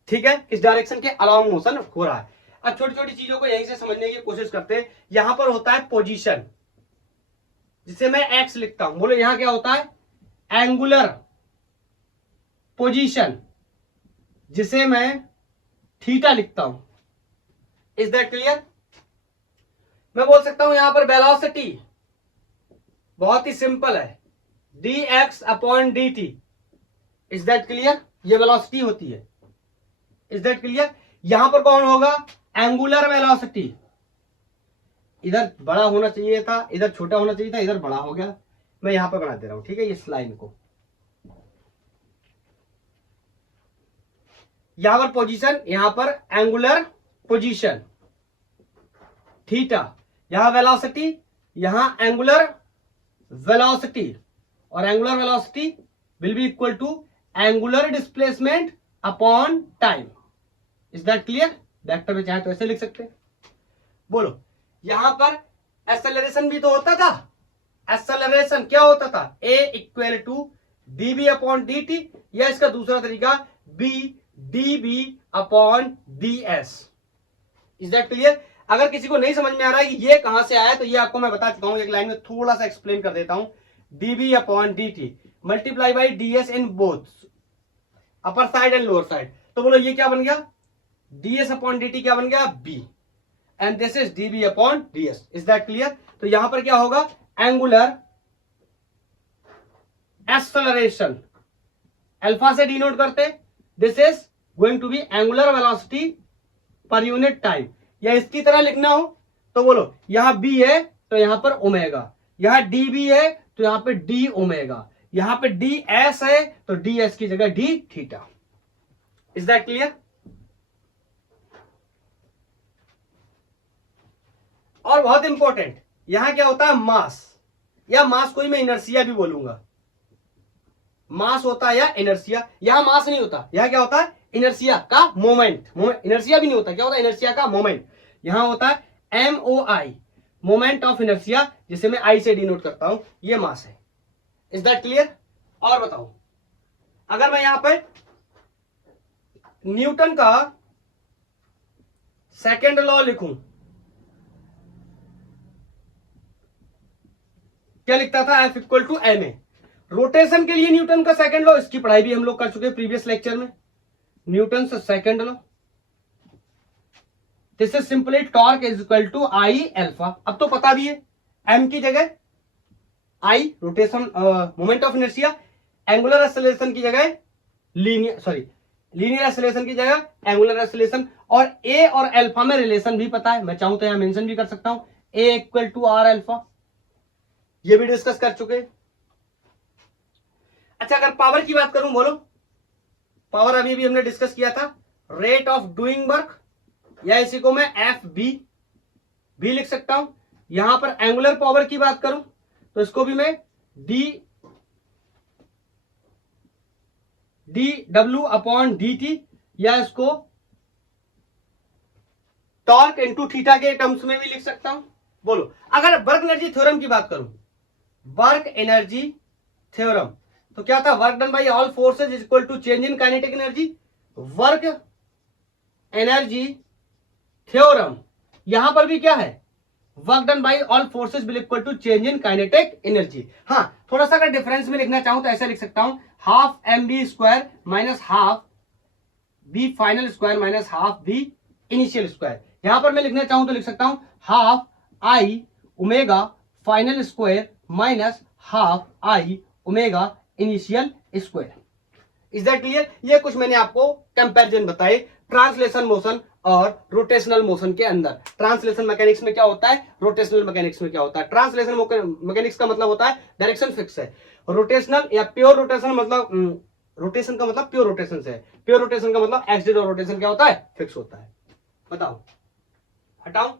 ठीक है, किस डायरेक्शन के अलाउंग मोशन हो रहा है। अब छोटी छोटी चीजों को यहीं से समझने की कोशिश करते हैं। यहां पर होता है पोजीशन, जिसे मैं एक्स लिखता हूं। बोलो यहां क्या होता है, एंगुलर पोजीशन, जिसे मैं थीटा लिखता हूं। Is that clear? मैं बोल सकता हूं यहां पर वेलोसिटी, बहुत ही सिंपल है, dx upon dt। Is that clear? ये वेलोसिटी होती है। Is that clear? यहां पर कौन होगा, एंगुलर वेलोसिटी। इधर बड़ा होना चाहिए था, इधर छोटा होना चाहिए था, इधर बड़ा हो गया। मैं यहां पर बना दे रहा हूं, ठीक है, इस लाइन को। यहां पर पोजीशन, यहां पर एंगुलर पोजीशन थीटा, यहां वेलोसिटी, यहां एंगुलर वेलोसिटी, और angular velocity will be equal to angular displacement upon time. Is that clear? Vector में चाहे तो ऐसे लिख सकते हैं। बोलो यहां पर एक्सेलरेशन भी तो होता था। एक्सेलरेशन क्या होता था, a equal to db upon dt, या इसका दूसरा तरीका b db upon ds। Is that clear? अगर किसी को नहीं समझ में आ रहा है कि ये कहां से आया, तो ये आपको मैं बता चुका हूं, एक लाइन में थोड़ा सा एक्सप्लेन कर देता हूं। db upon dt multiply by ds in both upper side and lower side. तो बोलो ये क्या बन गया, ds अपॉन dt क्या बन गया, b, and this is db upon ds। Is that clear? तो यहां पर क्या होगा, एंगुलर एक्सेलरेशन अल्फा से डिनोट करते, this is going to be angular velocity per unit time. या इसकी तरह लिखना हो तो बोलो यहां b है तो यहां पर ओमेगा, यहां db है तो यहां पे d ओमेगा, यहां पे ds है तो ds की जगह d theta. Is that clear? और बहुत इंपॉर्टेंट, यहां क्या होता है, मास, या मास को ही मैं इनर्सिया भी बोलूंगा। मास होता है या इनर्सिया, यहां मास नहीं होता, यहां क्या होता है, इनर्सिया का मोमेंट। इनर्सिया भी नहीं होता, क्या होता है, इनर्सिया का मोमेंट। यहां होता है MOI, मोमेंट ऑफ इनर्सिया, जिसे मैं I से डिनोट करता हूं, ये मास है। Is that clear? और बताओ, अगर मैं यहां पर न्यूटन का सेकेंड लॉ लिखूं, क्या लिखता था, F equal to ma। Rotation के लिए न्यूटन का सेकंड लॉ, इसकी पढ़ाई भी हम लोग कर चुके हैं प्रीवियस लेक्चर में। न्यूटन से second law, this is simply torque is equal to I alpha. अब तो पता भी है, m की जगह I rotation moment of inertia, angular acceleration की जगह लीनियर एक्सेलरेशन की जगह एंगुलर एक्सेलरेशन, और a और अल्फा में रिलेशन भी पता है, मैं चाहूं तो यहां मेंशन भी कर सकता हूं, a equal to r alpha, ये भी डिस्कस कर चुके। अच्छा अगर पावर की बात करूं, बोलो पावर अभी भी हमने डिस्कस किया था, रेट ऑफ डूइंग वर्क, या इसी को मैं एफ बी भी लिख सकता हूं। यहां पर एंगुलर पावर की बात करूं तो इसको भी मैं डी डब्ल्यू अपॉन डी टी, या इसको टॉर्क इनटू थीटा के टर्म्स में भी लिख सकता हूं। बोलो, अगर वर्क एनर्जी थ्योरम की बात करूं, वर्क एनर्जी थ्योरम, तो क्या था, work done by all forces is equal to change in kinetic energy. Work energy theorem, यहां पर भी क्या है, work done by all forces will equal to change in kinetic energy. हाँ, थोड़ा सा अगर डिफरेंस में लिखना चाहूं तो ऐसा लिख सकता हूं, half M B square minus half V final square minus half V initial square. यहां पर मैं लिखना चाहूं तो लिख सकता हूं half I omega final square minus half I omega initial square. Is that clear? ये कुछ मैंने आपको कंपैरिजन बताए ट्रांसलेशन मोशन और रोटेशनल मोशन के अंदर। ट्रांसलेशन मैकेनिक्स में क्या होता है, रोटेशनल मैकेनिक्स में क्या होता है। ट्रांसलेशन मैकेनिक्स का मतलब होता है डायरेक्शन फिक्स है, रोटेशनल या प्योर रोटेशन मतलब रोटेशन का मतलब प्योर रोटेशन से है, प्योर रोटेशन का मतलब एक्सिस और रोटेशन क्या होता है, फिक्स होता है। बताओ, हटाओ।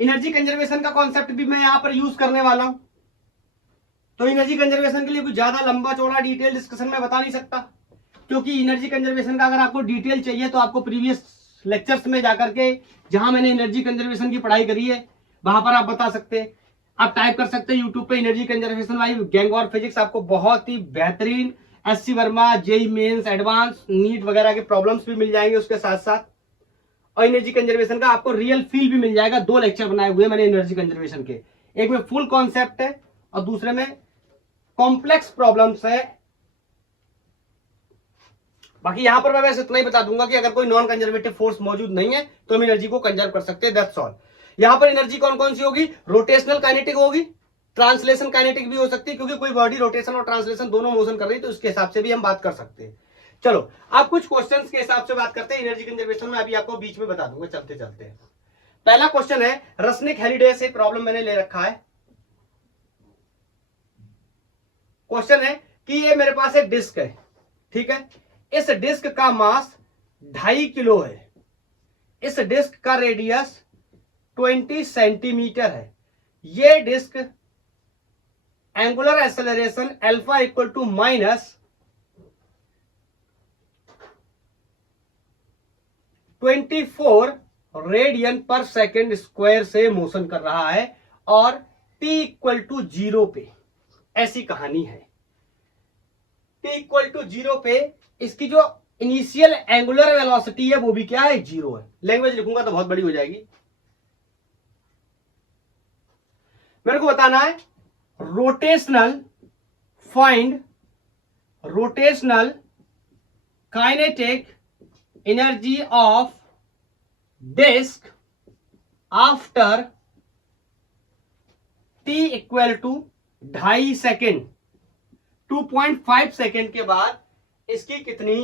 एनर्जी कंजर्वेशन का कॉन्सेप्ट भी मैं यहां पर यूज करने वाला हूं, तो एनर्जी कंजर्वेशन के लिए कुछ ज्यादा लंबा चौड़ा डिटेल डिस्कशन में बता नहीं सकता, क्योंकि एनर्जी कंजर्वेशन का अगर आपको डिटेल चाहिए तो आपको प्रीवियस लेक्चर्स में जाकर के, जहां मैंने एनर्जी कंजर्वेशन की पढ़ाई करी है, वहां पर आप बता सकते हैं। आप टाइप कर सकते हैं यूट्यूब पे एनर्जी कंजर्वेशन वाली गैंग और फिजिक्स, आपको बहुत ही बेहतरीन S C Verma, JEE Mains, advance, NEET वगैरह के प्रॉब्लम्स भी मिल जाएंगे उसके साथ साथ, और एनर्जी कंजर्वेशन का आपको रियल फील भी मिल जाएगा। 2 लेक्चर बनाए हुए मैंने एनर्जी कंजर्वेशन के, एक में फुल कॉन्सेप्ट है और दूसरे में कॉम्प्लेक्स प्रॉब्लम्स है। बाकी यहां पर मैं वैसे इतना ही बता दूंगा कि अगर कोई नॉन कंजर्वेटिव फोर्स मौजूद नहीं है तो हम एनर्जी को कंजर्व कर सकते हैं, दैट्स ऑल। यहां पर एनर्जी कौन कौन सी होगी, रोटेशनल काइनेटिक होगी, ट्रांसलेशन काइनेटिक भी हो सकती है, क्योंकि कोई बॉडी रोटेशन और ट्रांसलेशन दोनों मोशन कर रही है, तो उसके हिसाब से भी हम बात कर सकते हैं। चलो, आप कुछ क्वेश्चंस के हिसाब से बात करते हैं एनर्जी कंजर्वेशन में, अभी आपको बीच में बता दूंगा चलते चलते। पहला क्वेश्चन है, रसनिक हैलिडे से प्रॉब्लम मैंने ले रखा है। क्वेश्चन है कि ये मेरे पास एक डिस्क है, ठीक है, इस डिस्क का मास 2.5 किलो है, इस डिस्क का रेडियस 20 सेंटीमीटर है, ये disc angular acceleration alpha equal to minus 24 radian per second square से मोशन कर रहा है और t इक्वल टू 0 पे, ऐसी कहानी है। t इक्वल टू 0 पे इसकी जो इनिशियल एंगुलर वेलोसिटी है वो भी क्या है, 0 है। लैंग्वेज लिखूंगा तो बहुत बड़ी हो जाएगी। मेरे को बताना है rotational, find rotational kinetic energy of disc after t equal to 2.5 second, 2.5 second के बाद इसकी कितनी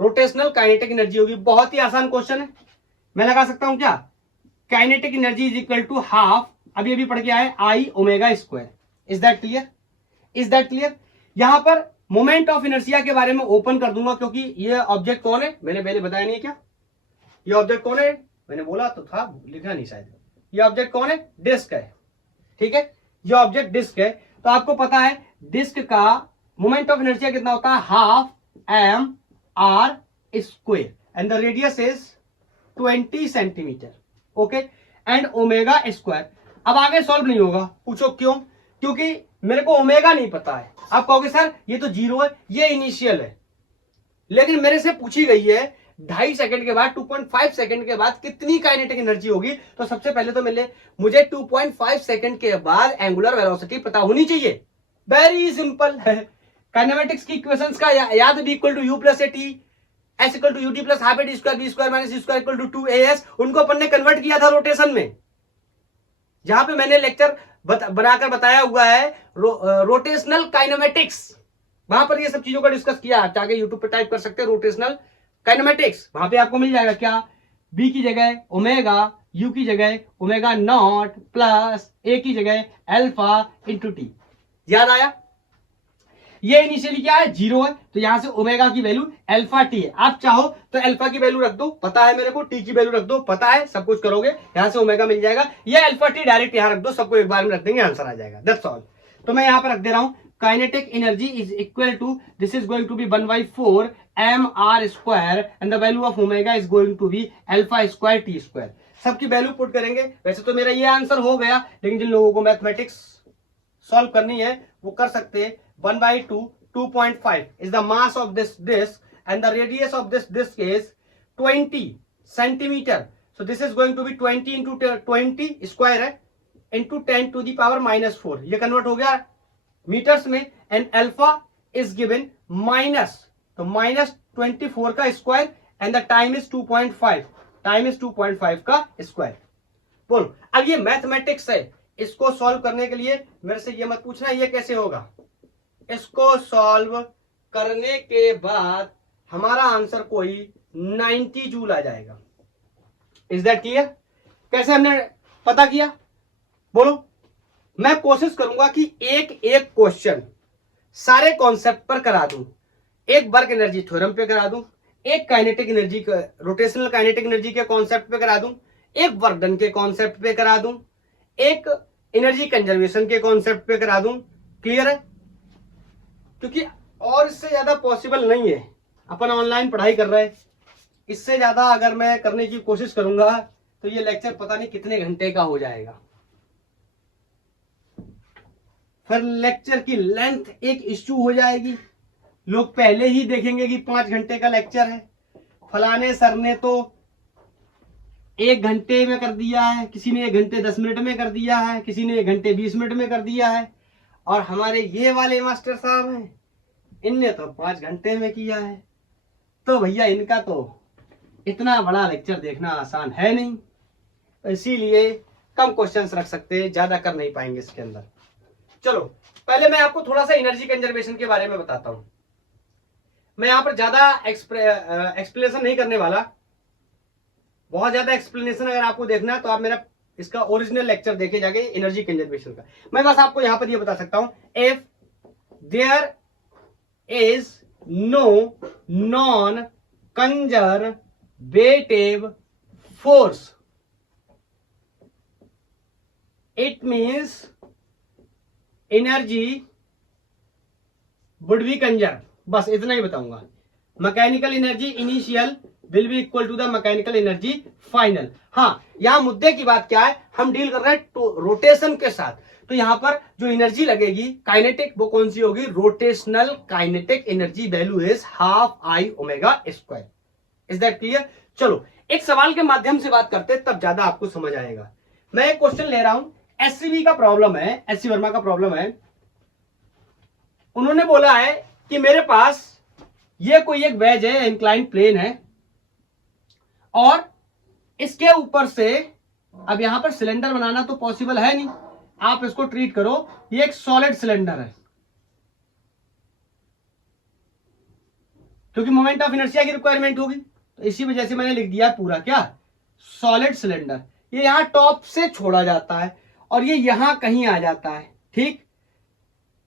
रोटेशनल काइनेटिक एनर्जी होगी। बहुत ही आसान क्वेश्चन है, मैं लगा सकता हूं क्या, kinetic energy is equal to half, अभी अभी पढ़ के आए, I omega square. Is that clear? Is that clear? यहां पर मोमेंट ऑफ इनर्शिया के बारे में ओपन कर दूंगा, क्योंकि ये ऑब्जेक्ट कौन है, मैंने पहले बताया नहीं क्या, ये ऑब्जेक्ट कौन है, मैंने बोला तो था, लिखा नहीं शायद। ये ऑब्जेक्ट कौन है, डिस्क है, ठीक है, ये ऑब्जेक्ट डिस्क है। तो आपको पता है डिस्क का मोमेंट ऑफ इनर्शिया कितना होता है, half M are square, and the radius is 20 centimetre, okay, and omega square. अब आगे सॉल्व नहीं होगा, पूछो क्यों, क्योंकि मेरे को ओमेगा नहीं पता है। आप कहोगे सर ये तो 0 है, ये इनिशियल है, लेकिन मेरे से पूछी गई है 2.5 सेकंड के बाद, 2.5 सेकंड के बाद कितनी काइनेटिक एनर्जी होगी। तो सबसे पहले तो मुझे 2.5 सेकंड के बाद एंगुलर वेलोसिटी पता होनी चाहिए। वेरी सिंपल है, काइनेमेटिक्स की इक्वेशंस का याद, D equal to U plus A T, S equal to U T plus half A T square, V square minus C square equal to 2as, उनको अपन ने convert किया था रोटेशन में। जहां पे मैंने लेक्चर बनाकर बताया हुआ है रोटेशनल काइनेमेटिक्स, वहां पर ये सब चीजों का डिस्कस किया। जाके यूट्यूब पे टाइप कर सकते हैं रोटेशनल काइनेमेटिक्स, वहां पे आपको मिल जाएगा क्या, बी की जगह ओमेगा, यू की जगह ओमेगा नॉट प्लस ए की जगह अल्फा इंटू टी। याद आया? ये इनिशियली क्या है, 0 है, तो यहां से ओमेगा की वैल्यू अल्फा टी है। आप चाहो तो अल्फा की वैल्यू रख दो, पता है मेरे को, टी की वैल्यू रख दो, पता है, सब कुछ करोगे, यहां से ओमेगा मिल जाएगा। ये अल्फा टी डायरेक्ट यहां रख दो, सबको एक बार में रख देंगे, आंसर आ जाएगा, दैट्स ऑल। तो मैं यहां पर रख दे रहा हूं kinetic energy is equal to, this is going to be 1/4 mr square and the value of omega is going to be alpha square T square. सबकी वैल्यू पुट करेंगे। वैसे तो मेरा ये आंसर हो गया, लेकिन जिन लोगों को मैथमेटिक्स सॉल्व करनी है वो कर सकते हैं। 1/2 2.5 is the mass of this disk and the radius of this disk is 20 centimeter. So this is going to be 20 into 20 square है into 10 to the power -4. ये कन्वर्ट हो गया मीटर्स में। And alpha is given minus, तो -24 का square and the time is 2.5, time is 2.5 का square. बोलो अब ये मैथमेटिक्स है, इसको सॉल्व करने के लिए मेरे से ये मत पूछना ये कैसे होगा। इसको सॉल्व करने के बाद हमारा आंसर कोई 90 जूल आ जाएगा। Is that clear? कैसे हमने पता किया बोलो। मैं कोशिश करूंगा कि एक एक क्वेश्चन सारे कॉन्सेप्ट पर करा दूं। एक वर्क एनर्जी थ्योरम पे करा दूं, एक kinetic energy rotational kinetic energy के कॉन्सेप्ट पे करा दूं, एक वर्क डन के कॉन्सेप्ट पे करा दूं, एक एनर्जी कंजर्वेशन के कॉन्सेप्ट पे करा दूं। क्लियर है? क्योंकि और इससे ज्यादा पॉसिबल नहीं है। अपन ऑनलाइन पढ़ाई कर रहे हैं, इससे ज्यादा अगर मैं करने की कोशिश करूंगा तो ये लेक्चर पता नहीं कितने घंटे का हो जाएगा। फिर लेक्चर की लेंथ एक इश्यू हो जाएगी। लोग पहले ही देखेंगे कि 5 घंटे का लेक्चर है, फलाने सर ने तो 1 घंटे में कर दिया है, किसी ने 1 घंटे 10 मिनट में कर दिया है, किसी ने 1 घंटे 20 मिनट में कर दिया है, और हमारे ये वाले मास्टर साहब हैं इनने तो 5 घंटे में किया है। तो भैया इनका तो इतना बड़ा लेक्चर देखना आसान है नहीं, तो इसीलिए कम क्वेश्चंस रख सकते हैं, ज्यादा कर नहीं पाएंगे इसके अंदर। चलो पहले मैं आपको थोड़ा सा एनर्जी कंजर्वेशन के बारे में बताता हूं। मैं यहां पर ज्यादा एक्सप्लेनेशन नहीं करने वाला। बहुत ज्यादा एक्सप्लेनेशन अगर आपको देखना है तो आप मेरा इसका ओरिजिनल लेक्चर देखे जाके एनर्जी कंजर्वेशन का। मैं बस आपको यहां पर ये बता सकता हूं, if there is no non conservative force it means energy would be conserve. बस इतना ही बताऊंगा। Mechanical energy initial will be equal to the mechanical energy final. हाँ, यहां मुद्दे की बात क्या है, हम डील कर रहे हैं रोटेशन के साथ। तो यहां पर जो एनर्जी लगेगी काइनेटिक, वो कौन सी होगी? Rotational kinetic energy value is half I omega square. Is that clear? चलो एक सवाल के माध्यम से बात करते हैं, तब ज्यादा आपको समझ आएगा। मैं एक क्वेश्चन ले रहा हूं, एससीबी का प्रॉब्लम है, एससी वर्मा का प्रॉब्लम है। उन्होंने बोला है कि मेरे पास ये कोई एक वेज है, इंक्लाइन प्लेन है, और इसके ऊपर से अब यहां पर सिलेंडर बनाना तो पॉसिबल है नहीं। आप इसको ट्रीट करो, ये एक सॉलिड सिलेंडर है, क्योंकि मोमेंट ऑफ इनर्शिया की रिक्वायरमेंट होगी, तो इसी वजह से मैंने लिख दिया पूरा क्या, सॉलिड सिलेंडर। ये यहां टॉप से छोड़ा जाता है और ये यहां कहीं आ जाता है, ठीक,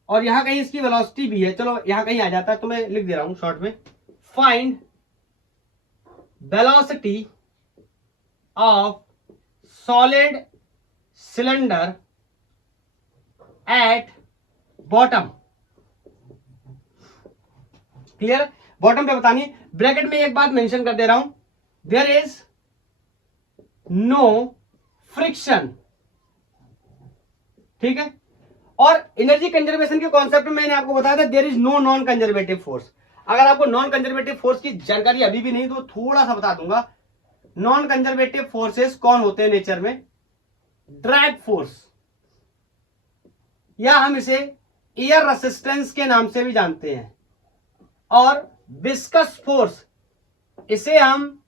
और यहां कहीं इसकी वेलोसिटी भी है। चलो यहां कहीं आ जाता है, तो मैं लिख दे रहा हूं शॉर्ट में, find velocity of solid cylinder at bottom. Clear? Bottom पे बतानी। ब्रैकेट में एक बात मेंशन कर दे रहा हूं, देयर इज नो फ्रिक्शन, ठीक है। और एनर्जी कंजर्वेशन के कॉन्सेप्ट में मैंने आपको बताया था there is no non conservative force. अगर आपको नॉन कंजर्वेटिव फोर्स की जानकारी अभी भी नहीं तो थोड़ा सा बता दूंगा। नॉन कंजर्वेटिव फोर्सेस कौन होते हैं नेचर में? ड्रैग फोर्स, या हम इसे एयर रेसिस्टेंस के नाम से भी जानते हैं, और विस्कस फोर्स इसे हम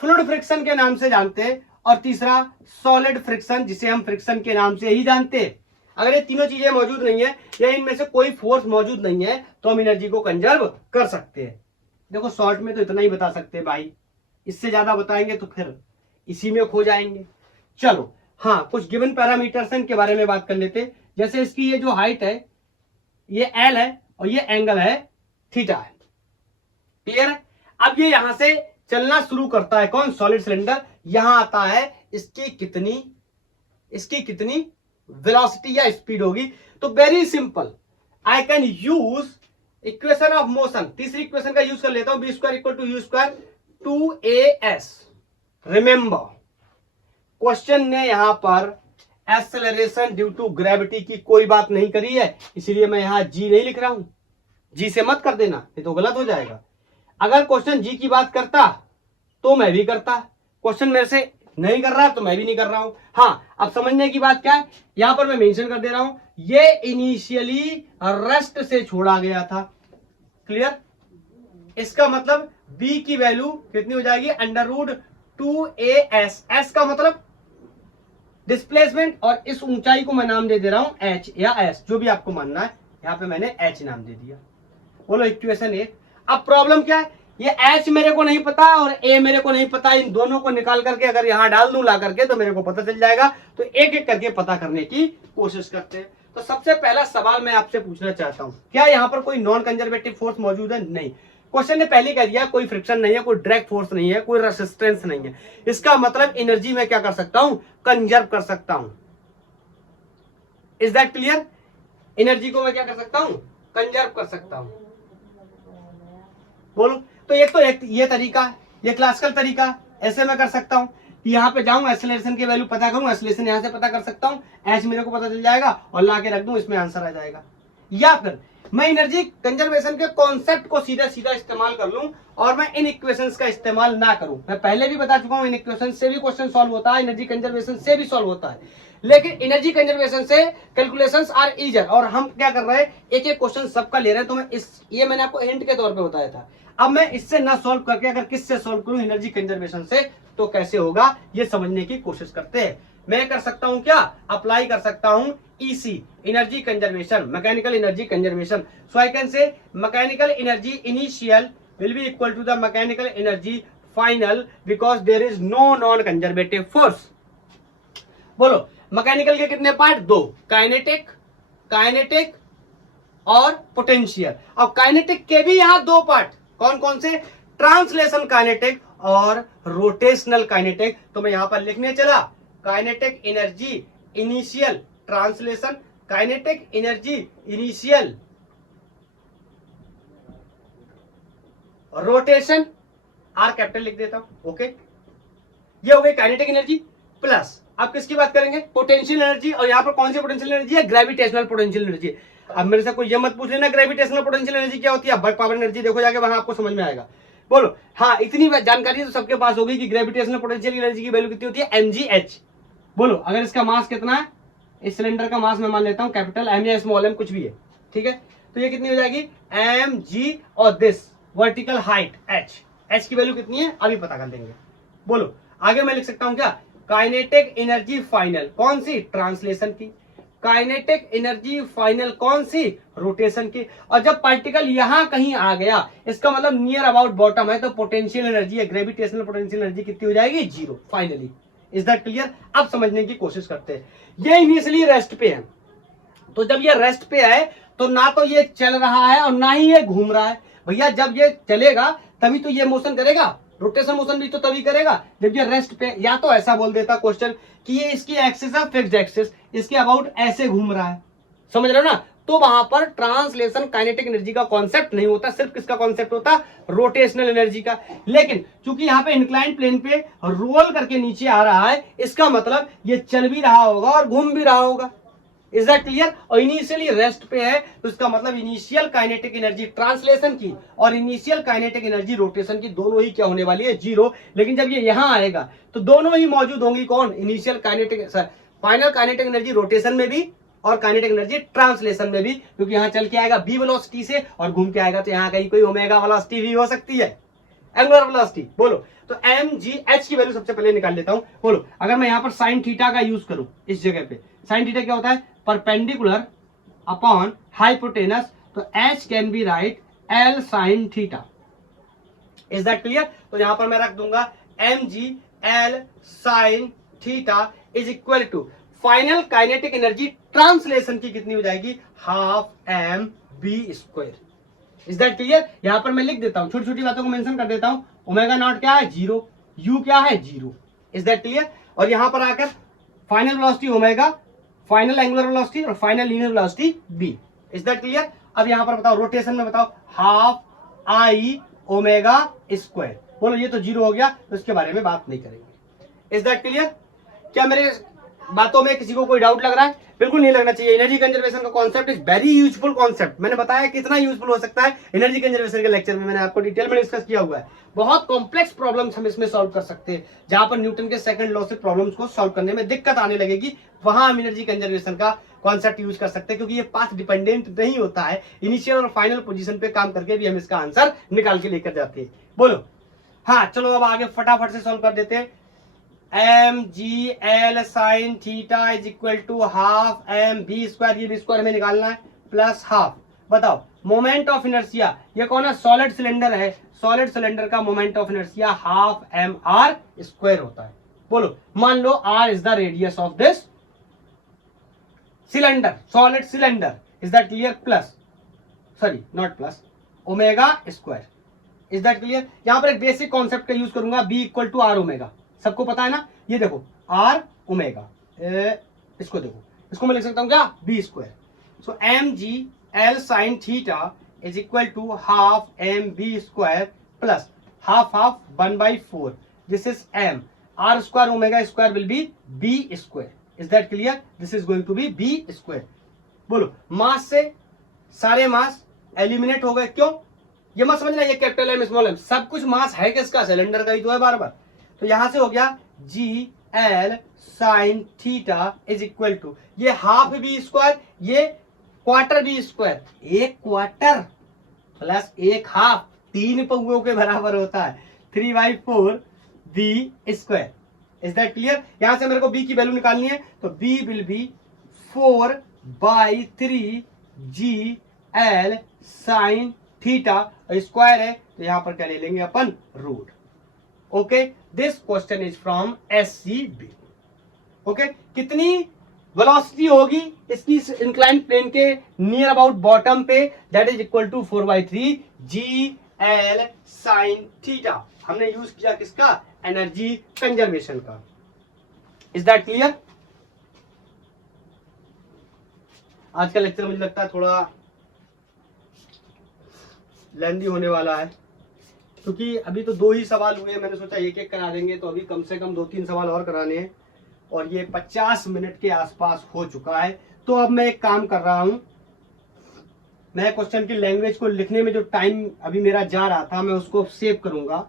फ्लूइड फ्रिक्शन के नाम से जानते हैं, और तीसरा सॉलिड फ्रिक्शन जिसे हम फ्रिक्शन के नाम से ही जानते हैं। अगर ये तीनों चीजें मौजूद नहीं है या इनमें से कोई फोर्स मौजूद नहीं है तो हम एनर्जी को कंजर्व कर सकते हैं। देखो शॉर्ट में तो इतना ही बता सकते हैं भाई, इससे ज्यादा बताएंगे तो फिर इसी में खो जाएंगे। चलो हाँ, कुछ गिवन पैरामीटर्स के बारे में बात कर लेते हैं। जैसे इसकी ये जो हाइट है ये एल है और ये एंगल है थीटा है। क्लियर है? अब ये यहां से चलना शुरू करता है, कौन? Solid cylinder. यहां आता है इसकी कितनी वेलोसिटी या स्पीड होगी। तो very simple, I can use equation of motion, तीसरी इक्वेशन का यूज कर लेता हूं, V square equal to U square 2as। Remember, question ने यहां पर एक्सेलरेशन ड्यू टू ग्रेविटी की कोई बात नहीं करी है, इसलिए मैं यहां जी नहीं लिख रहा हूं। जी से मत कर देना, ये तो गलत हो जाएगा। अगर क्वेश्चन जी की बात करता तो मैं भी करता, क्वेश्चन मेरे से नहीं कर रहा तो मैं भी नहीं कर रहा हूं। हाँ, अब समझने की बात क्या है, यहां पर मैं मेंशन कर दे रहा हूं, ये इनिशियली रेस्ट से छोड़ा गया था। क्लियर? इसका मतलब b की वैल्यू कितनी हो जाएगी, √2as। s का मतलब डिस्प्लेसमेंट, और इस ऊंचाई को मैं नाम दे दे रहा हूं h या s, जो भी आपको मानना है। यहां पे मैंने h नाम दे दिया। बोलो इक्वेशन 1। अब प्रॉब्लम क्या है, ये h मेरे को नहीं पता और a मेरे को नहीं पता, इन दोनों को निकाल करके अगर यहां डाल दूं ला करके तो मेरे को पता चल जाएगा। तो एक एक करके पता करने की कोशिश करते हैं। तो सबसे पहला सवाल मैं आपसे पूछना चाहता हूं, क्या यहां पर कोई नॉन कंजर्वेटिव फोर्स मौजूद है? नहीं। क्वेश्चन ने पहले कह दिया कोई फ्रिक्शन नहीं है, कोई डायरेक्ट फोर्स नहीं है, कोई रेसिस्टेंस नहीं है। इसका मतलब एनर्जी में क्या कर सकता हूं, कंजर्व कर सकता हूं। Is that clear? एनर्जी को मैं क्या कर सकता हूं, कंजर्व कर सकता हूं। बोलो, तो एक ये तरीका है, ये क्लासिकल तरीका, ऐसे मैं कर सकता हूं कि यहां पे जाऊं, एक्सेलरेशन की वैल्यू पता करूं, एक्सेलरेशन यहां से पता कर सकता हूं, एच मेरे को पता चल जाएगा और ला के रख दूं, इसमें आंसर आ जाएगा। या फिर मैं एनर्जी कंजर्वेशन के कॉन्सेप्ट को सीधा सीधा इस्तेमाल कर लूं और मैं इन इक्वेशंस का इस्तेमाल ना करूं। मैं पहले भी बता चुका हूं, इन इक्वेशन से भी क्वेश्चन सॉल्व होता है, एनर्जी कंजर्वेशन से भी सॉल्व होता है, लेकिन एनर्जी कंजर्वेशन से कैलकुलेशंस आर इजर। और हम क्या कर रहे हैं, एक एक क्वेश्चन सबका ले रहे हैं। तो मैं ये मैंने आपको हिंट के तौर पे बताया था। अब मैं इससे ना सॉल्व करके अगर किससे सॉल्व करूं, एनर्जी कंजर्वेशन से, तो कैसे होगा ये समझने की कोशिश करते हैं। मैं कर सकता हूं क्या, अप्लाई कर सकता हूं EC, energy conservation, mechanical energy conservation. So I can say mechanical energy initial will be equal to the mechanical energy final, because there is no non conservative force. बोलो, मैकेनिकल के कितने पार्ट, 2, काइनेटिक, काइनेटिक और potential. अब kinetic के भी यहां 2 part, कौन कौन से, ट्रांसलेशन काइनेटिक और रोटेशनल काइनेटिक। तो मैं यहां पर लिखने चला, kinetic energy initial translation, kinetic energy initial rotation, are capital लिख देता हूं। ओके, ये हो गई काइनेटिक एनर्जी। प्लस अब किसकी बात करेंगे, पोटेंशियल एनर्जी। और यहां पर कौन सी पोटेंशियल एनर्जी है, ग्रेविटेशनल पोटेंशियल एनर्जी। अब मेरे से कोई ये मत पूछ लेना ग्रेविटेशनल पोटेंशियल एनर्जी क्या होती है, वर्क पावर एनर्जी देखो जाके, वहां आपको समझ में आएगा। बोलो, हाँ, इतनी जानकारी तो सबके पास होगी कि ग्रेविटेशनल पोटेंशियल एनर्जी की वैल्यू कितनी होती है, mgh। बोलो, अगर इसका मास कितना है, इस सिलेंडर का मास मैं मान लेता हूं कैपिटल M या स्मॉल m, कुछ भी है, ठीक है। तो ये कितनी हो जाएगी, mg, और दिस वर्टिकल हाइट h की वैल्यू कितनी है अभी पता कर लेंगे। बोलो, आगे मैं लिख सकता हूं क्या, काइनेटिक एनर्जी फाइनल, कौन सी, ट्रांसलेशन की, काइनेटिक एनर्जी फाइनल कौन सी, रोटेशन की। और जब पार्टिकल यहां कहीं आ गया, इसका मतलब नियर अबाउट बॉटम है, तो पोटेंशियल एनर्जी है, ग्रेविटेशनल पोटेंशियल एनर्जी कितनी हो जाएगी, 0 फाइनली। Is that clear? अब समझने की कोशिश करते हैं। ये इनिशियली रेस्ट पे है, तो जब ये रेस्ट पे है तो ना तो ये चल रहा है और ना ही ये घूम रहा है। भैया जब ये चलेगा तभी तो ये मोशन करेगा, रोटेशन मोशन भी तो तभी करेगा जब ये रेस्ट पे। या तो ऐसा बोल देता क्वेश्चन कि ये इसकी एक्सिस है फिक्स्ड एक्सिस, इसके अबाउट ऐसे घूम रहा है, समझ रहे हो ना। तो वहां पर ट्रांसलेशन काइनेटिक एनर्जी का कॉन्सेप्ट नहीं होता, सिर्फ किसका कॉन्सेप्ट होता, रोटेशनल एनर्जी का। लेकिन चूंकि यहाँ पे इंक्लाइन प्लेन पे रोल करके नीचे आ रहा है, इसका मतलब ये चल भी रहा होगा और घूम भी रहा होगा। Is that clear? और इनिशियली रेस्ट पे है, तो इसका मतलब इनिशियल काइनेटिक एनर्जी ट्रांसलेशन की और इनिशियल काइनेटिक एनर्जी रोटेशन की दोनों ही क्या होने वाली है, 0। लेकिन जब ये यहां आएगा तो दोनों ही मौजूद होंगी, कौन, initial kinetic, final kinetic energy rotation में भी और काइनेटिक एनर्जी ट्रांसलेशन में भी, क्योंकि यहां चल के आएगा b वेलोसिटी से और घूम के आएगा तो यहां कहीं कोई ओमेगा वेलोसिटी भी हो सकती है, एंगुलर वेलोसिटी। बोलो, तो mgh की वैल्यू सबसे पहले निकाल लेता हूं। बोलो, अगर मैं यहां पर साइन थीटा का यूज करूं इस जगह पे, साइन थीटा क्या होता है, परपेंडिकुलर अपॉन हाइपोटेनस, तो h can be write l sine theta. Is that clear? तो यहां पर मैं रख दूंगा mg l sine theta is equal to final kinetic energy translation की कितनी हो जाएगी, half mv²। Is that clear? यहां पर मैं लिख देता हूं, छोटी छोटी बातों को मेंशन कर देता हूं। ओमेगा नॉट क्या है, 0, u क्या है, 0। Is that clear? और यहां पर आकर final velocity omega, final angular velocity और final linear velocity b। Is that clear? अब यहां पर बताओ रोटेशन में बताओ हाफ आई ओमेगा स्क्वायर। बोलो ये तो जीरो हो गया, तो इसके बारे में बात नहीं करेंगे। Is that clear? क्या मेरे बातों में किसी को कोई डाउट लग रहा है? बिल्कुल नहीं लगना चाहिए। एनर्जी कंजर्वेशन का concept is very useful concept. मैंने बताया कितना यूजफुल हो सकता है एनर्जी कंजर्वेशन के लेक्चर में, मैंने आपको डिटेल में डिस्कस किया हुआ है। बहुत कॉम्प्लेक्स प्रॉब्लम्स हम इसमें सॉल्व कर सकते हैं, जहां पर न्यूटन के सेकंड लॉ से प्रॉब्लम्स को सॉल्व करने में दिक्कत आने लगेगी, वहां हम एनर्जी कंजर्वेशन का कॉन्सेप्ट यूज कर सकते हैं, क्योंकि ये पाथ डिपेंडेंट नहीं होता है। इनिशियल और फाइनल पोजीशन पे काम करके भी हम इसका आंसर निकाल के लेकर जाते हैं। बोलो हाँ, चलो अब आगे फटाफट से सॉल्व कर देते हैं। M G L sine theta is equal to half M B square, ये बी स्क्वायर हमें निकालना है, प्लस हाफ। बताओ मोमेंट ऑफ इनर्शिया, ये कौन है? सॉलिड सिलेंडर है। सॉलिड सिलेंडर का moment of inertia half M are square होता है। बोलो मान लो R is the radius of this cylinder, solid cylinder. Is that clear? Plus, sorry not plus, omega square. Is that clear? यहां पर एक बेसिक कॉन्सेप्ट का यूज करूंगा, V equal to R omega. सबको पता है ना? ये देखो आर ओमेगा, इसको देखो, इसको मैं लिख सकता हूं क्या? V square. So M G L sine theta is equal to half M B square plus half half 1/4। This is M, are square omega square will be V square. Is that clear? This is going to be V square. बोलो mass से सारे मास eliminate हो गए। क्यों? ये मत समझना ये कैपिटल एम स्मॉल एम, सब कुछ मास है किसका? सिलेंडर का ही तो है बार बार। तो यहां से हो गया G L sine theta is equal to, ये हाफ बी स्क्वायर, ये क्वार्टर बी स्क्वायर, एक क्वार्टर प्लस एक हाफ, 3 पौओं के बराबर होता है, 3/4 V square. Is that clear? यहां से मेरे को बी की वैल्यू निकालनी है, तो B will be 4/3 G L sine theta, square है तो यहां पर क्या ले लेंगे अपन? Root. Okay, this question is from SCB। Okay, कितनी वेलोसिटी होगी इसकी इंक्लाइन प्लेन के नियर अबाउट बॉटम पे? That is equal to 4/3 G L sine theta. हमने यूज किया किसका? एनर्जी कंजर्वेशन का। Is that clear? आज का लेक्चर मुझे लगता है थोड़ा लेंदी होने वाला है, क्योंकि अभी तो 2 ही सवाल हुए, मैंने सोचा एक एक करा देंगे, तो अभी कम से कम 2-3 सवाल और कराने हैं, और ये 50 मिनट के आसपास हो चुका है। तो अब मैं एक काम कर रहा हूं, मैं क्वेश्चन की लैंग्वेज को लिखने में जो टाइम अभी मेरा जा रहा था, मैं उसको सेव करूंगा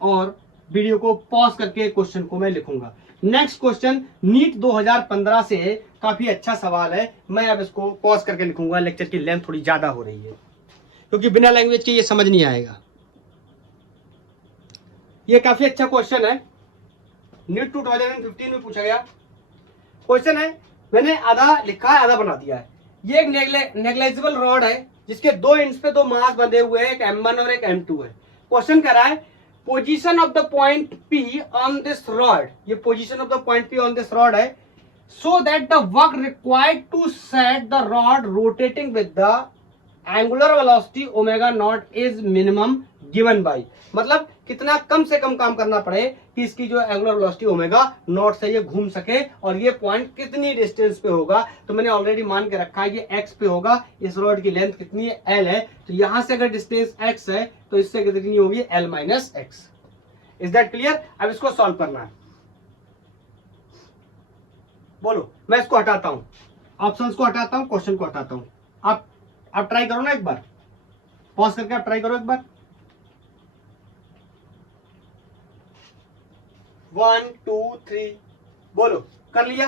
और वीडियो को पॉज करके क्वेश्चन को मैं लिखूंगा। नेक्स्ट क्वेश्चन नीट 2015 से काफी अच्छा सवाल है, मैं अब इसको पॉज करके लिखूंगा। लेक्चर की लेंथ थोड़ी ज्यादा हो रही है, क्योंकि बिना लैंग्वेज के ये समझ नहीं आएगा। ये काफी अच्छा क्वेश्चन है, नीट 2015 में पूछा गया क्वेश्चन है। मैंने आधा लिखा है, आधा बना दिया है। ये एक नेग्लेजिबल रॉड है, जिसके 2 एंड्स पे 2 मास बंधे हुए हैं, एक M1 और एक M2 है। क्वेश्चन कह रहा है position of the point P on this rod, ये position of the point P on this rod है, so that the work required to set the rod rotating with the angular velocity omega naught is minimum given by. मतलब कितना कम से कम काम करना पड़े कि इसकी जो एंगुलर वेलोसिटी ओमेगा नॉट से ये घूम सके, और ये पॉइंट कितनी डिस्टेंस पे होगा। तो मैंने ऑलरेडी मान के रखा है ये x पे होगा। इस रॉड की लेंथ कितनी है? l है। तो यहां से अगर डिस्टेंस x है तो इससे कितनी होगी? l minus x। Is that clear? अब इसको सॉल्व करना है। बोलो, मैं इसको हटाता हूं, ऑप्शंस को हटाता हूं, क्वेश्चन को हटाता हूं। आप ट्राई करो ना एक बार, पॉज करके आप ट्राई करो एक बार। 1 2 3 बोलो, कर लिया?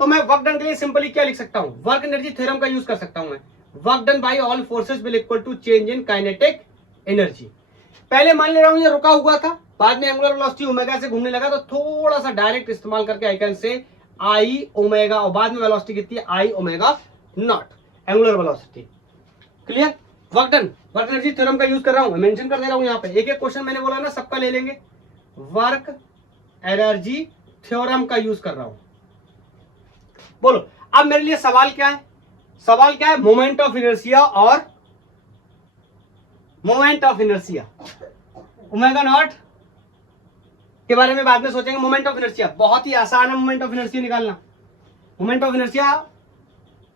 तो मैं वर्क डन के लिए सिंपली क्या लिख सकता हूं? वर्क एनर्जी थ्योरम का यूज कर सकता हूं मैं। Work done by all forces will equal to change in kinetic energy. पहले मान ले रहा हूं ये रुका हुआ था, बाद में एंगुलर वेलोसिटी ओमेगा से घूमने लगा, तो थोड़ा सा डायरेक्ट इस्तेमाल करके आई कैन से आई ओमेगा, और बाद में वेलोसिटी कितनी है? I omega naught, angular velocity. Clear? Work done, work energy theorem का यूज कर रहा हूं, मेंशन कर दे रहा हूं यहाँ पे। एक एक क्वेश्चन मैंने बोला ना, सबका ले लेंगे। वर्क एनर्जी थ्योरम का यूज कर रहा हूं। बोलो, अब मेरे लिए सवाल क्या है? सवाल क्या है? मोमेंट ऑफ इनर्शिया और moment of inertia omega naught के बारे में बाद में सोचेंगे। मोमेंट ऑफ इनर्शिया बहुत ही आसान है, मोमेंट ऑफ इनर्शिया निकालना। मोमेंट ऑफ इनर्शिया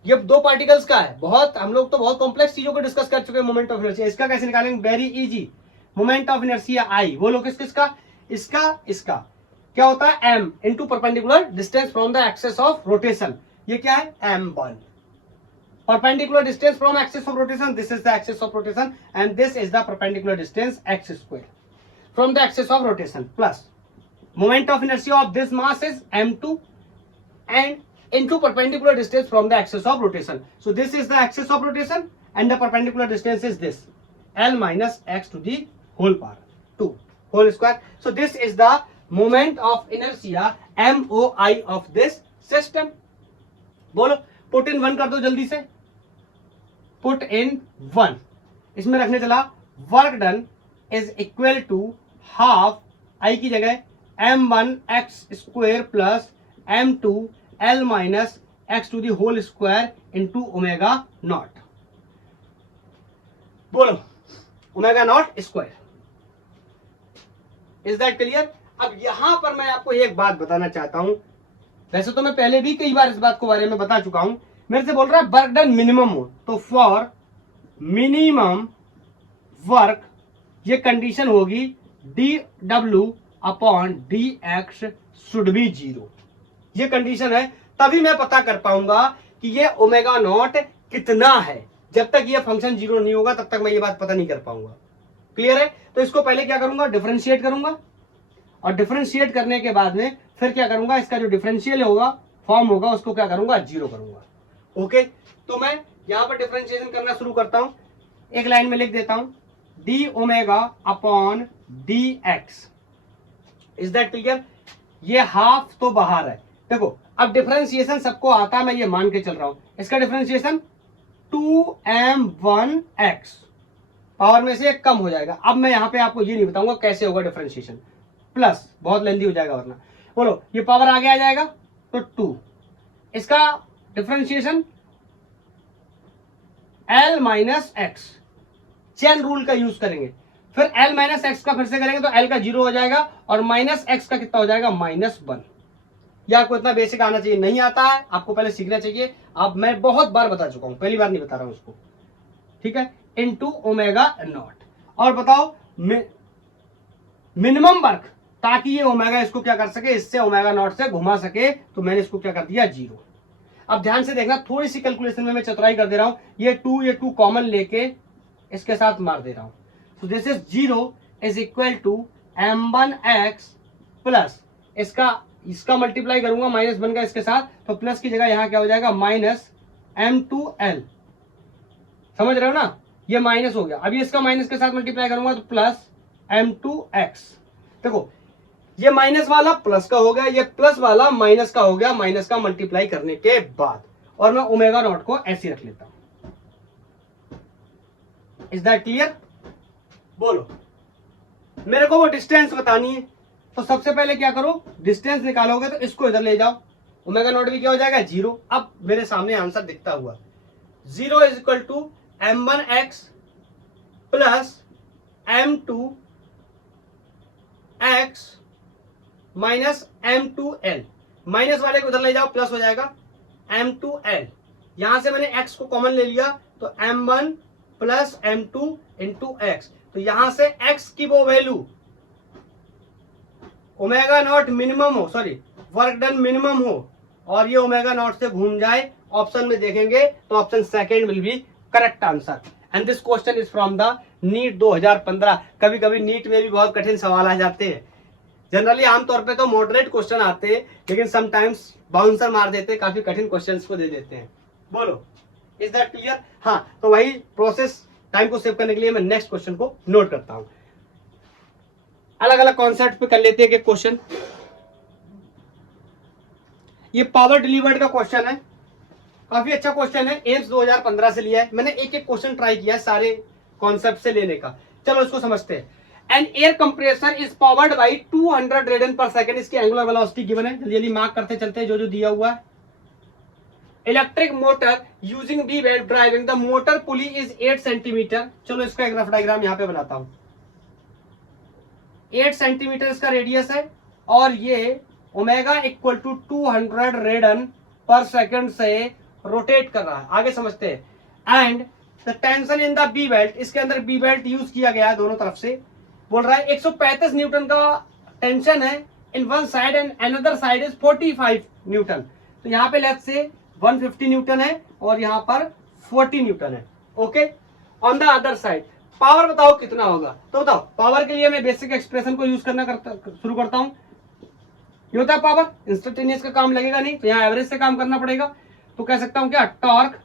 ये दो पार्टिकल्स का है, बहुत हम लोग तो बहुत कॉम्प्लेक्स चीजों को डिस्कस कर चुके हैं मोमेंट ऑफ इनर्शिया। इसका कैसे निकालेंगे, very easy. Moment of inertia I, बोलो किस किसका, इसका क्या होता है, m into perpendicular distance from the axis of rotation, ये क्या है m1। perpendicular distance from axis of rotation, this is the axis of rotation and this is the perpendicular distance x square from the axis of rotation, plus moment of inertia of this mass is m2 and into perpendicular distance from the axis of rotation. So this is the axis of rotation and the perpendicular distance is this l minus x to the whole power 2 whole square. So this is the moment of inertia MOI of this system. बोलो put in 1 कर दो जल्दी से, put in 1, इसमें रखने चला work done is equal to half I की जगह m1 x square plus m2 l minus x to the whole square into omega naught. बोलो omega naught square. Is that clear? अब यहां पर मैं आपको एक बात बताना चाहता हूं, वैसे तो मैं पहले भी कई बार इस बात को बारे में बता चुका हूं, मेरे से बोल रहा है वर्क डन मिनिमम हो, तो फॉर मिनिमम वर्क ये कंडीशन होगी dw upon dx should be 0। ये कंडीशन है, तभी मैं पता कर पाऊंगा कि ये ओमेगा नॉट कितना है। जब तक ये फंक्शन 0 नहीं होगा तब तक मैं ये बात पता नहीं कर पाऊंगा। क्लियर है? तो इसको पहले क्या करूंगा, डिफरेंशिएट करूंगा, और डिफरेंशिएट करने के बाद में फिर क्या करूंगा, इसका जो डिफरेंशियल होगा फॉर्म होगा उसको क्या करूंगा, 0 करूंगा। ओके, तो मैं यहां पर डिफरेंशिएशन करना शुरू करता हूं, एक लाइन में लिख देता हूं d omega upon D x. Is that clear? ये हाफ तो बाहर है, देखो अब डिफरेंशिएशन सबको आता है, मैं ये मान के चल रहा हूं। इसका डिफरेंशिएशन 2m1x पावर में से एक कम हो जाएगा। अब मैं यहां पे आपको ये नहीं बताऊंगा कैसे होगा डिफरेंशिएशन, प्लस बहुत लेंदी हो जाएगा वरना। बोलो ये पावर आगे आ जाएगा तो 2, इसका differentiation l minus x, chain rule का यूज करेंगे, फिर l माइनस एक्स का फिर से करेंगे तो l का 0 हो जाएगा और माइनस एक्स का कितना हो जाएगा, -1। यह आपको इतना बेसिक आना चाहिए, नहीं आता है आपको पहले सीखना चाहिए। अब मैं बहुत बार बता चुका हूं, पहली बार नहीं बता रहा हूं उसको, ठीक है, इनटू ओमेगा नॉट। और बताओ मिनिमम वर्क, ताकि ये ओमेगा इसको क्या कर सके, इससे ओमेगा नॉट से घुमा सके, तो मैंने इसको क्या कर दिया, 0। अब ध्यान से देखना, थोड़ी सी कैलकुलेशन में मैं चतुराई कर दे रहा हूं, ये 2 कॉमन लेके इसके साथ मार दे रहा हूं। So this is 0 is equal to m1x plus इसका मल्टीप्लाई करूंगा -1 का इसके साथ, तो प्लस की जगह यहां क्या हो जाएगा, -m2l। समझ रहे हो ना, ये माइनस हो गया। अभी इसका माइनस के साथ मल्टीप्लाई करूंगा तो प्लस m2x। देखो ये माइनस वाला प्लस का हो गया, ये प्लस वाला माइनस का हो गया, माइनस का मल्टीप्लाई करने के बाद, और मैं ओमेगा नॉट को ऐसे रख लेता हूं। Is that clear? बोलो मेरे को वो डिस्टेंस बतानी है, तो सबसे पहले क्या करो, डिस्टेंस निकालोगे तो इसको इधर ले जाओ, ओमेगा नॉट भी क्या हो जाएगा, 0। अब मेरे सामने आंसर दिखता हुआ 0 is equal to m1x plus m2x minus m2l। Minus वाले को उधर ले जाओ, प्लस हो जाएगा m2l। यहां से मैंने x को कॉमन ले लिया तो m1 plus m2 into x, तो यहां से x की वो वैल्यू ओमेगा नॉट मिनिमम हो, सॉरी वर्क डन मिनिमम हो, और ये ओमेगा नॉट से घूम जाए, ऑप्शन में देखेंगे तो option second will be correct answer. And this question is from the NEET 2015। कभी कभी नीट में भी बहुत कठिन सवाल आ जाते हैं, जनरली आमतौर पे तो मॉडरेट क्वेश्चन आते हैं, लेकिन समटाइम्स बाउंसर मार देते हैं, काफी कठिन क्वेश्चंस को दे देते हैं। बोलो इज दैट क्लियर? हाँ, तो वही प्रोसेस, टाइम को सेव करने के लिए मैं नेक्स्ट क्वेश्चन को नोट करता हूं। अलग अलग कॉन्सेप्ट पे कर लेते हैं एक क्वेश्चन। ये पावर डिलीवर्ड का क्वेश्चन है, काफी अच्छा क्वेश्चन है, एम्स 2015 से लिया है। मैंने एक एक क्वेश्चन ट्राई किया सारे कॉन्सेप्ट से लेने का। चलो इसको समझते हैं। An air compressor is powered by 200 radian per second, इसकी एंगुलर वेलोसिटी गिवन है, जल्दी जल्दी मार्क करते चलते हैं जो जो दिया हुआ है। Electric motor using V wave driving, the motor pulley is 8 centimetre. चलो इसका एक रफ डायग्राम यहां पे बनाता हूं। 8 सेंटीमीटर इसका रेडियस है, और ये omega equal to 200 radian per second से रोटेट कर रहा है। आगे समझते हैं। And the tension in the V belt, इसके अंदर बी बेल्ट यूज किया गया है दोनों तरफ से। बोल रहा है 135 न्यूटन का टेंशन है in one side and another side is 45 Newton. तो यहाँ पे लेफ्ट से 150 न्यूटन है और यहाँ पर 40 न्यूटन है। Okay, on the other side power बताओ कितना होगा। तो बताओ पावर के लिए मैं बेसिक एक्सप्रेशन को यूज करना शुरू करता हूं। ये होता है पावर, इंस्टेंटेनियस का काम लगेगा नहीं, तो यहाँ एवरेज से काम करना पड़ेगा। तो कह सकता हूं क्या, torque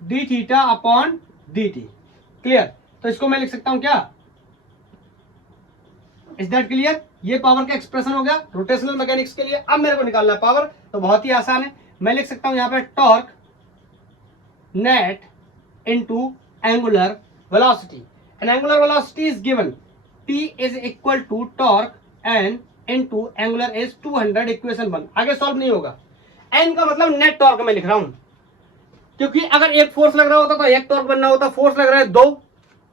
D theta upon D T. Clear? तो इसको मैं लिख सकता हूं क्या, इज दैट क्लियर? ये पावर का एक्सप्रेशन हो गया रोटेशनल मैकेनिक्स के लिए। अब मेरे को निकालना है पावर, तो बहुत ही आसान है। मैं लिख सकता हूं यहाँ पे torque net into angular velocity, and angular velocity is given T is equal to torque N into angular is 200, equation 1। आगे सॉल्व नहीं होगा। N का मतलब नेट टॉर्क मैं लिख रहा हूं, क्योंकि अगर एक फोर्स लग रहा होता तो एक टॉर्क बनना होता, फोर्स लग रहा है दो,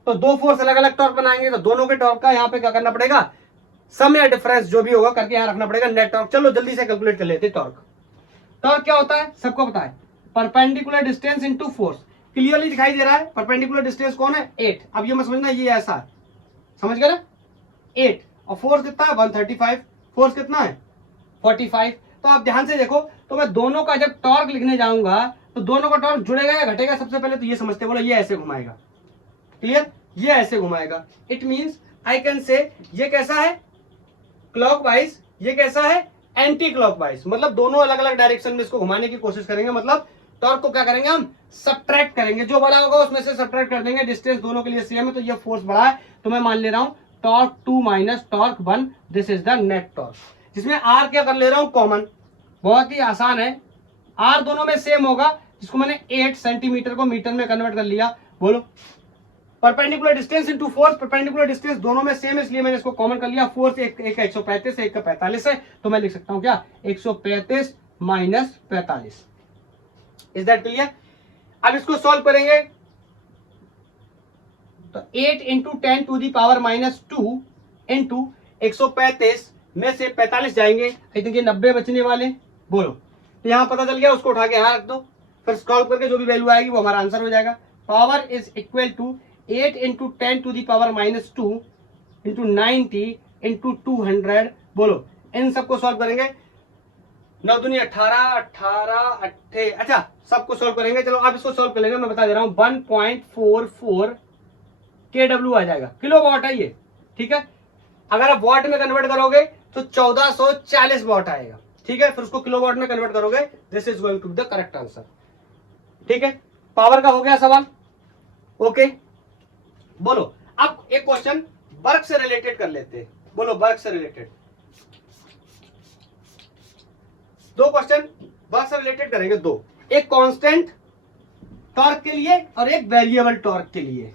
तो दो फोर्स अलग अलग टॉर्क बनाएंगे, तो दोनों के टॉर्क का यहाँ पे क्या करना पड़ेगा, सम या डिफरेंस जो भी होगा करके यहाँ रखना पड़ेगा नेट टॉर्क। चलो जल्दी से कैलकुलेट कर लेते। टॉर्क टॉर्क क्या होता है सबको पता है, perpendicular distance into force. Clearly दिखाई दे रहा है परपेंडिकुलर डिस्टेंस कौन है, 8। अब ये मत समझना ये ऐसा है, समझ गए ना, 8 और फोर्स कितना है 135, फोर्स कितना है 45। तो आप ध्यान से देखो, तो मैं दोनों का जब टॉर्क लिखने जाऊंगा तो दोनों का टॉर्क जुड़ेगा या घटेगा। सबसे पहले तो ये समझते, बोलो ये ऐसे घुमाएगा। क्लियर? ये ऐसे घुमाएगा। इट मींस आई कैन से ये कैसा है क्लॉकवाइज, ये कैसा है एंटी क्लॉकवाइज, मतलब दोनों अलग अलग डायरेक्शन में इसको घुमाने की कोशिश करेंगे। मतलब टॉर्क को क्या करेंगे हम, सब्ट्रैक्ट करेंगे, जो बड़ा होगा उसमें से सब्ट्रैक्ट कर देंगे। डिस्टेंस दोनों के लिए सेम है, तो ये फोर्स बड़ा है, तो मैं मान ले रहा हूं torque 2 minus torque 1, this is the net torque. जिसमें आर क्या कर ले रहा हूं कॉमन, बहुत ही आसान है। आर दोनों में सेम होगा, जिसको मैंने 8 सेंटीमीटर को मीटर में कन्वर्ट कर लिया। बोलो perpendicular distance into force, perpendicular distance दोनों में सेम, इसलिए मैंने इसको कॉमन कर लिया। फोर्स एक का 135 है, एक का 45 है, तो मैं लिख सकता हूं क्या 135 माइनस 45। Is that clear? अब इसको सॉल्व करेंगे तो 8 into 10 to the power minus 2 into 135 में से 45 जाएंगे, आई थिंक ये 90 बचने वाले। बोलो, तो यहां पता चल गया, उसको उठा के यहां रख दो, फिर सॉल्व करके जो भी वैल्यू आएगी वो हमारा आंसर हो जाएगा। Power is equal to 8 into 10 to the power minus 2 into 90 into 200। बोलो इन सबको सॉल्व करेंगे, 9 दूनी 18, 18 8, अच्छा सबको सॉल्व करेंगे। चलो अब इसको सॉल्व कर लेंगे, मैं बता दे रहा हूं 1.44 kW आ जाएगा। किलो वॉट है ये, ठीक है। अगर आप वॉट में कन्वर्ट करोगे तो 1440 वॉट आएगा, ठीक है। फिर उसको किलो वॉट में कन्वर्ट करोगे, this is going to be the correct answer, ठीक है। पावर का हो गया सवाल, ओके। बोलो अब एक क्वेश्चन वर्क से रिलेटेड कर लेते हैं। बोलो वर्क से रिलेटेड, दो क्वेश्चन वर्क से रिलेटेड करेंगे, दो, एक कांस्टेंट टॉर्क के लिए और एक वेरिएबल टॉर्क के लिए।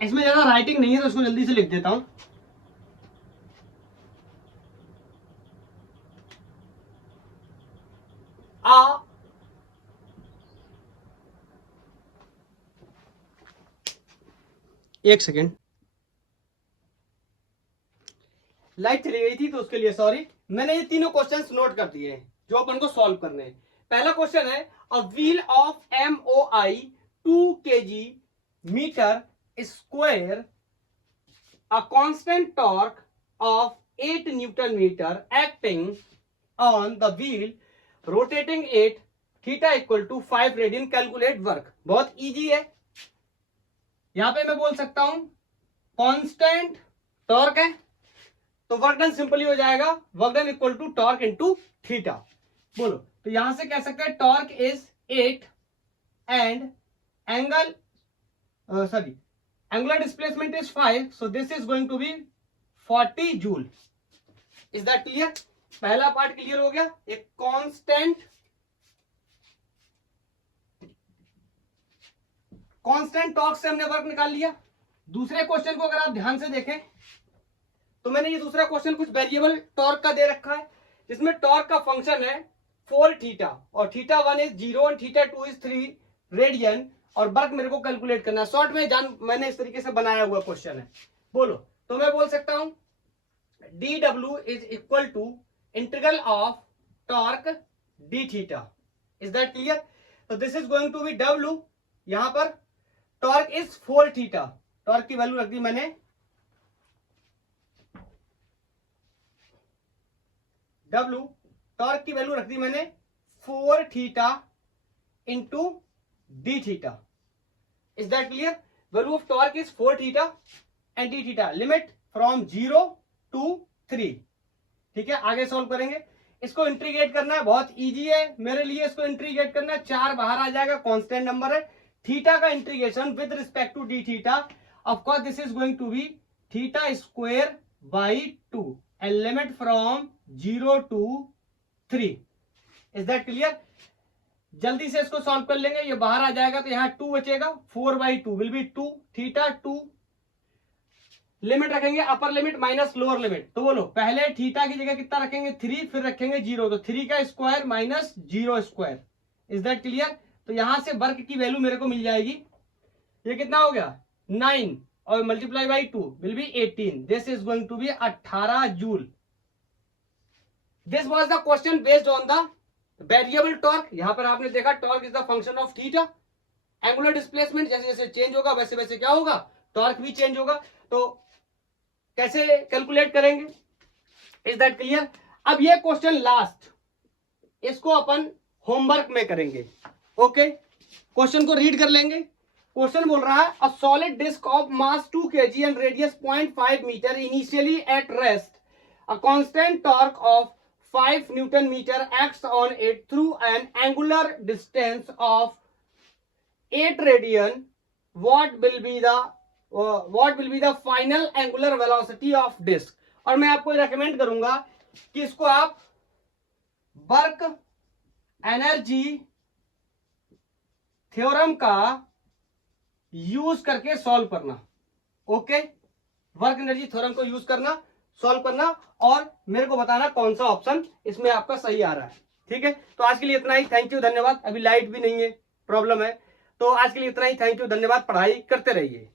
इसमें ज्यादा राइटिंग नहीं है तो इसको जल्दी से लिख देता हूं। एक सेकेंड, लाइट चली गई थी तो उसके लिए सॉरी। मैंने ये तीनों क्वेश्चंस नोट कर दिए हैं जो अपन को सॉल्व करने हैं। पहला क्वेश्चन है, a wheel of MOI 2 kg metre square, a constant torque of 8 Newton meter acting on the wheel rotating it theta equal to 5 radian, calculate work। बहुत इजी है, यहां पे मैं बोल सकता हूं कांस्टेंट टॉर्क है तो वर्क डन सिंपली हो जाएगा, work done equal to torque into theta. बोलो, तो यहां से कह सकते हैं torque is 8 and angle sorry angular displacement is 5, so this is going to be 40 joule। is that clear? पहला पार्ट क्लियर हो गया। एक कांस्टेंट टॉर्क से हमने वर्क निकाल लिया। दूसरे क्वेश्चन को अगर आप ध्यान से देखें तो मैंने ये दूसरा क्वेश्चन कुछ वेरिएबल टॉर्क का दे रखा है, जिसमें टॉर्क का फंक्शन है 4 थीटा और थीटा 1 इज 0 और थीटा 2 इज 3 रेडियन, और वर्क मेरे को कैलकुलेट करना है। शॉर्ट में मैंने इस तरीके से बनाया हुआ क्वेश्चन है। बोलो, तो मैं बोल सकता हूं dw is equal to integral of torque D theta. Is that clear? तो this is going to be w, यहां पर टॉर्क इज 4 थीटा, टॉर्क की वैल्यू रख दी मैंने w, टॉर्क की वैल्यू रख दी मैंने 4 theta into d theta. Is that clear? Value of torque is 4 theta and D theta, limit from 0 to 3। ठीक है, आगे सॉल्व करेंगे। इसको इंटीग्रेट करना है, बहुत इजी है मेरे लिए इसको इंटीग्रेट करना। 4 बाहर आ जाएगा, कांस्टेंट नंबर है। थीटा का integration with respect to D theta, of course this is going to be theta square by 2 and limit from 0 to 3। Is that clear? जल्दी से इसको सॉल्व कर लेंगे, ये बाहर आ जाएगा तो यहां 2 बचेगा, 4/2 विल बी 2 थीटा 2। लिमिट रखेंगे upper limit minus lower limit, तो बोलो पहले थीटा की जगह कितना रखेंगे 3, फिर रखेंगे 0, तो 3 का square minus 0 square. Is that clear? तो यहां से वर्क की वैल्यू मेरे को मिल जाएगी, ये कितना हो गया 9 और multiply by 2 will be 18। This is going to be 18 joule. This was the question based on the variable torque. यहां पर आपने देखा torque is the function of theta. Angular displacement जैसे जैसे चेंज होगा वैसे वैसे क्या होगा, टॉर्क भी चेंज होगा। तो कैसे कैलकुलेट करेंगे? Is that clear? अब ये क्वेश्चन लास्ट, इसको अपन होमवर्क में करेंगे। ओके, क्वेश्चन को रीड कर लेंगे। क्वेश्चन बोल रहा है a solid disc of mass 2 kg and radius 0.5 metre initially at rest, a constant torque of 5 newton metre acts on it through an angular distance of 8 radian, what will be the final angular velocity of disk। और मैं आपको recommend करूंगा कि इसको आप work energy theorem का use करके solve करना। ओके, वर्क एनर्जी थ्योरम को यूज करना, सॉल्व करना और मेरे को बताना कौन सा ऑप्शन इसमें आपका सही आ रहा है। ठीक है, तो आज के लिए इतना ही। थैंक यू, धन्यवाद। अभी लाइट भी नहीं है, प्रॉब्लम है, तो आज के लिए इतना ही। थैंक यू, धन्यवाद। पढ़ाई करते रहिए।